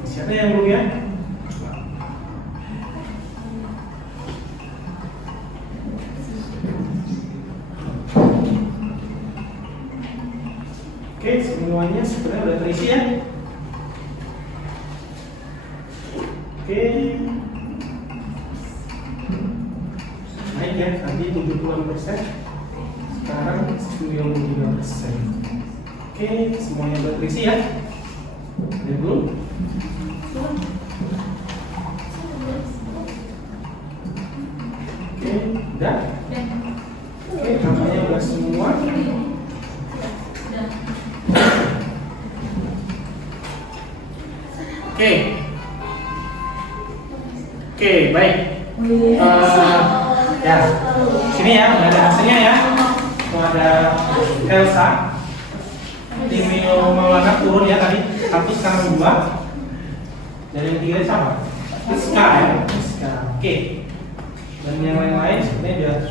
Masih ada yang belum ya? Oke, semuanya sebenarnya udah terisi ya. Oke. Naik ya, tadi 70%. Sekarang 93%. Oke, semuanya udah terisi ya. Lihat dulu. Oke, udah. Oke, angkanya udah semua. Oke. Oke, baik. Ya, sini ya, udah ada hasilnya ya. Tuh ada Elsa. Timio Maulana turun ya tadi, 1 sekarang 2. Dan yang 3 siapa? Rizka ya. Rizka. Oke. Dan yang lain-lain sebenarnya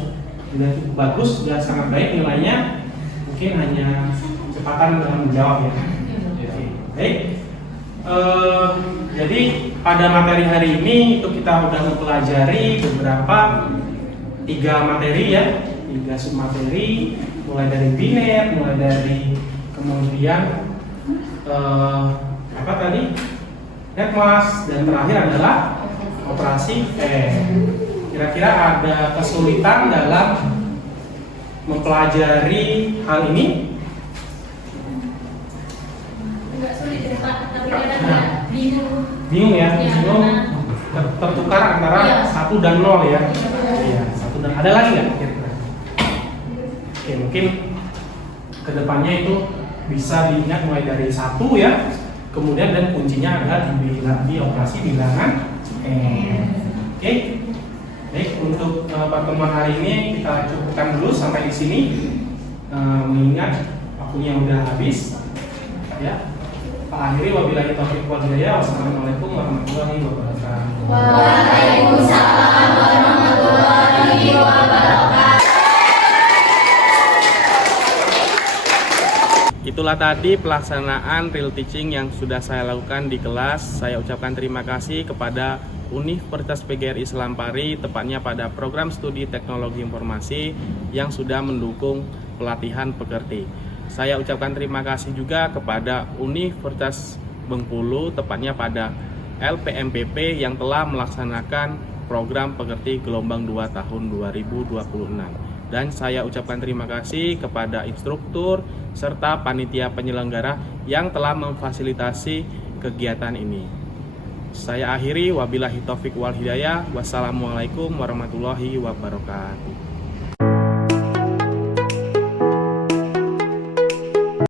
sudah cukup bagus, sudah sangat baik nilainya. Mungkin hanya kecepatan dalam menjawab ya. Oke. Baik. Jadi pada materi hari ini itu kita udah mempelajari beberapa 3 materi ya, 3 submateri, mulai dari biner, mulai dari kemudian apa tadi, netmas, dan terakhir adalah operasi Kira-kira ada kesulitan dalam mempelajari hal ini? Enggak sulit ya Pak, tapi kadang bingung. Bingung ya? Iya, Bingung karena- tertukar antara Iya. 1 dan 0 ya? Iya, 1 dan ada lagi nggak kira-kira? Oke, mungkin kedepannya itu bisa diingat mulai dari 1 ya, kemudian dan kuncinya adalah di operasi bilangan Oke, baik, untuk pertemuan hari ini kita cukupkan dulu sampai di sini. Mengingat waktunya udah habis ya. Pak akhiri, wabillahi taufiq wal hidayah. Wassalamualaikum warahmatullahi wabarakatuh. Waalaikumsalam warahmatullahi wabarakatuh. Itulah tadi pelaksanaan real teaching yang sudah saya lakukan di kelas. Saya ucapkan terima kasih kepada Universitas PGRI Selampari, tepatnya pada program studi teknologi informasi yang sudah mendukung pelatihan pekerti. Saya ucapkan terima kasih juga kepada Universitas Bengkulu, tepatnya pada LPMPP yang telah melaksanakan program pekerti gelombang 2 tahun 2026. Dan saya ucapkan terima kasih kepada instruktur serta panitia penyelenggara yang telah memfasilitasi kegiatan ini. Saya akhiri, wabillahi taufik wal hidayah. Wassalamualaikum warahmatullahi wabarakatuh.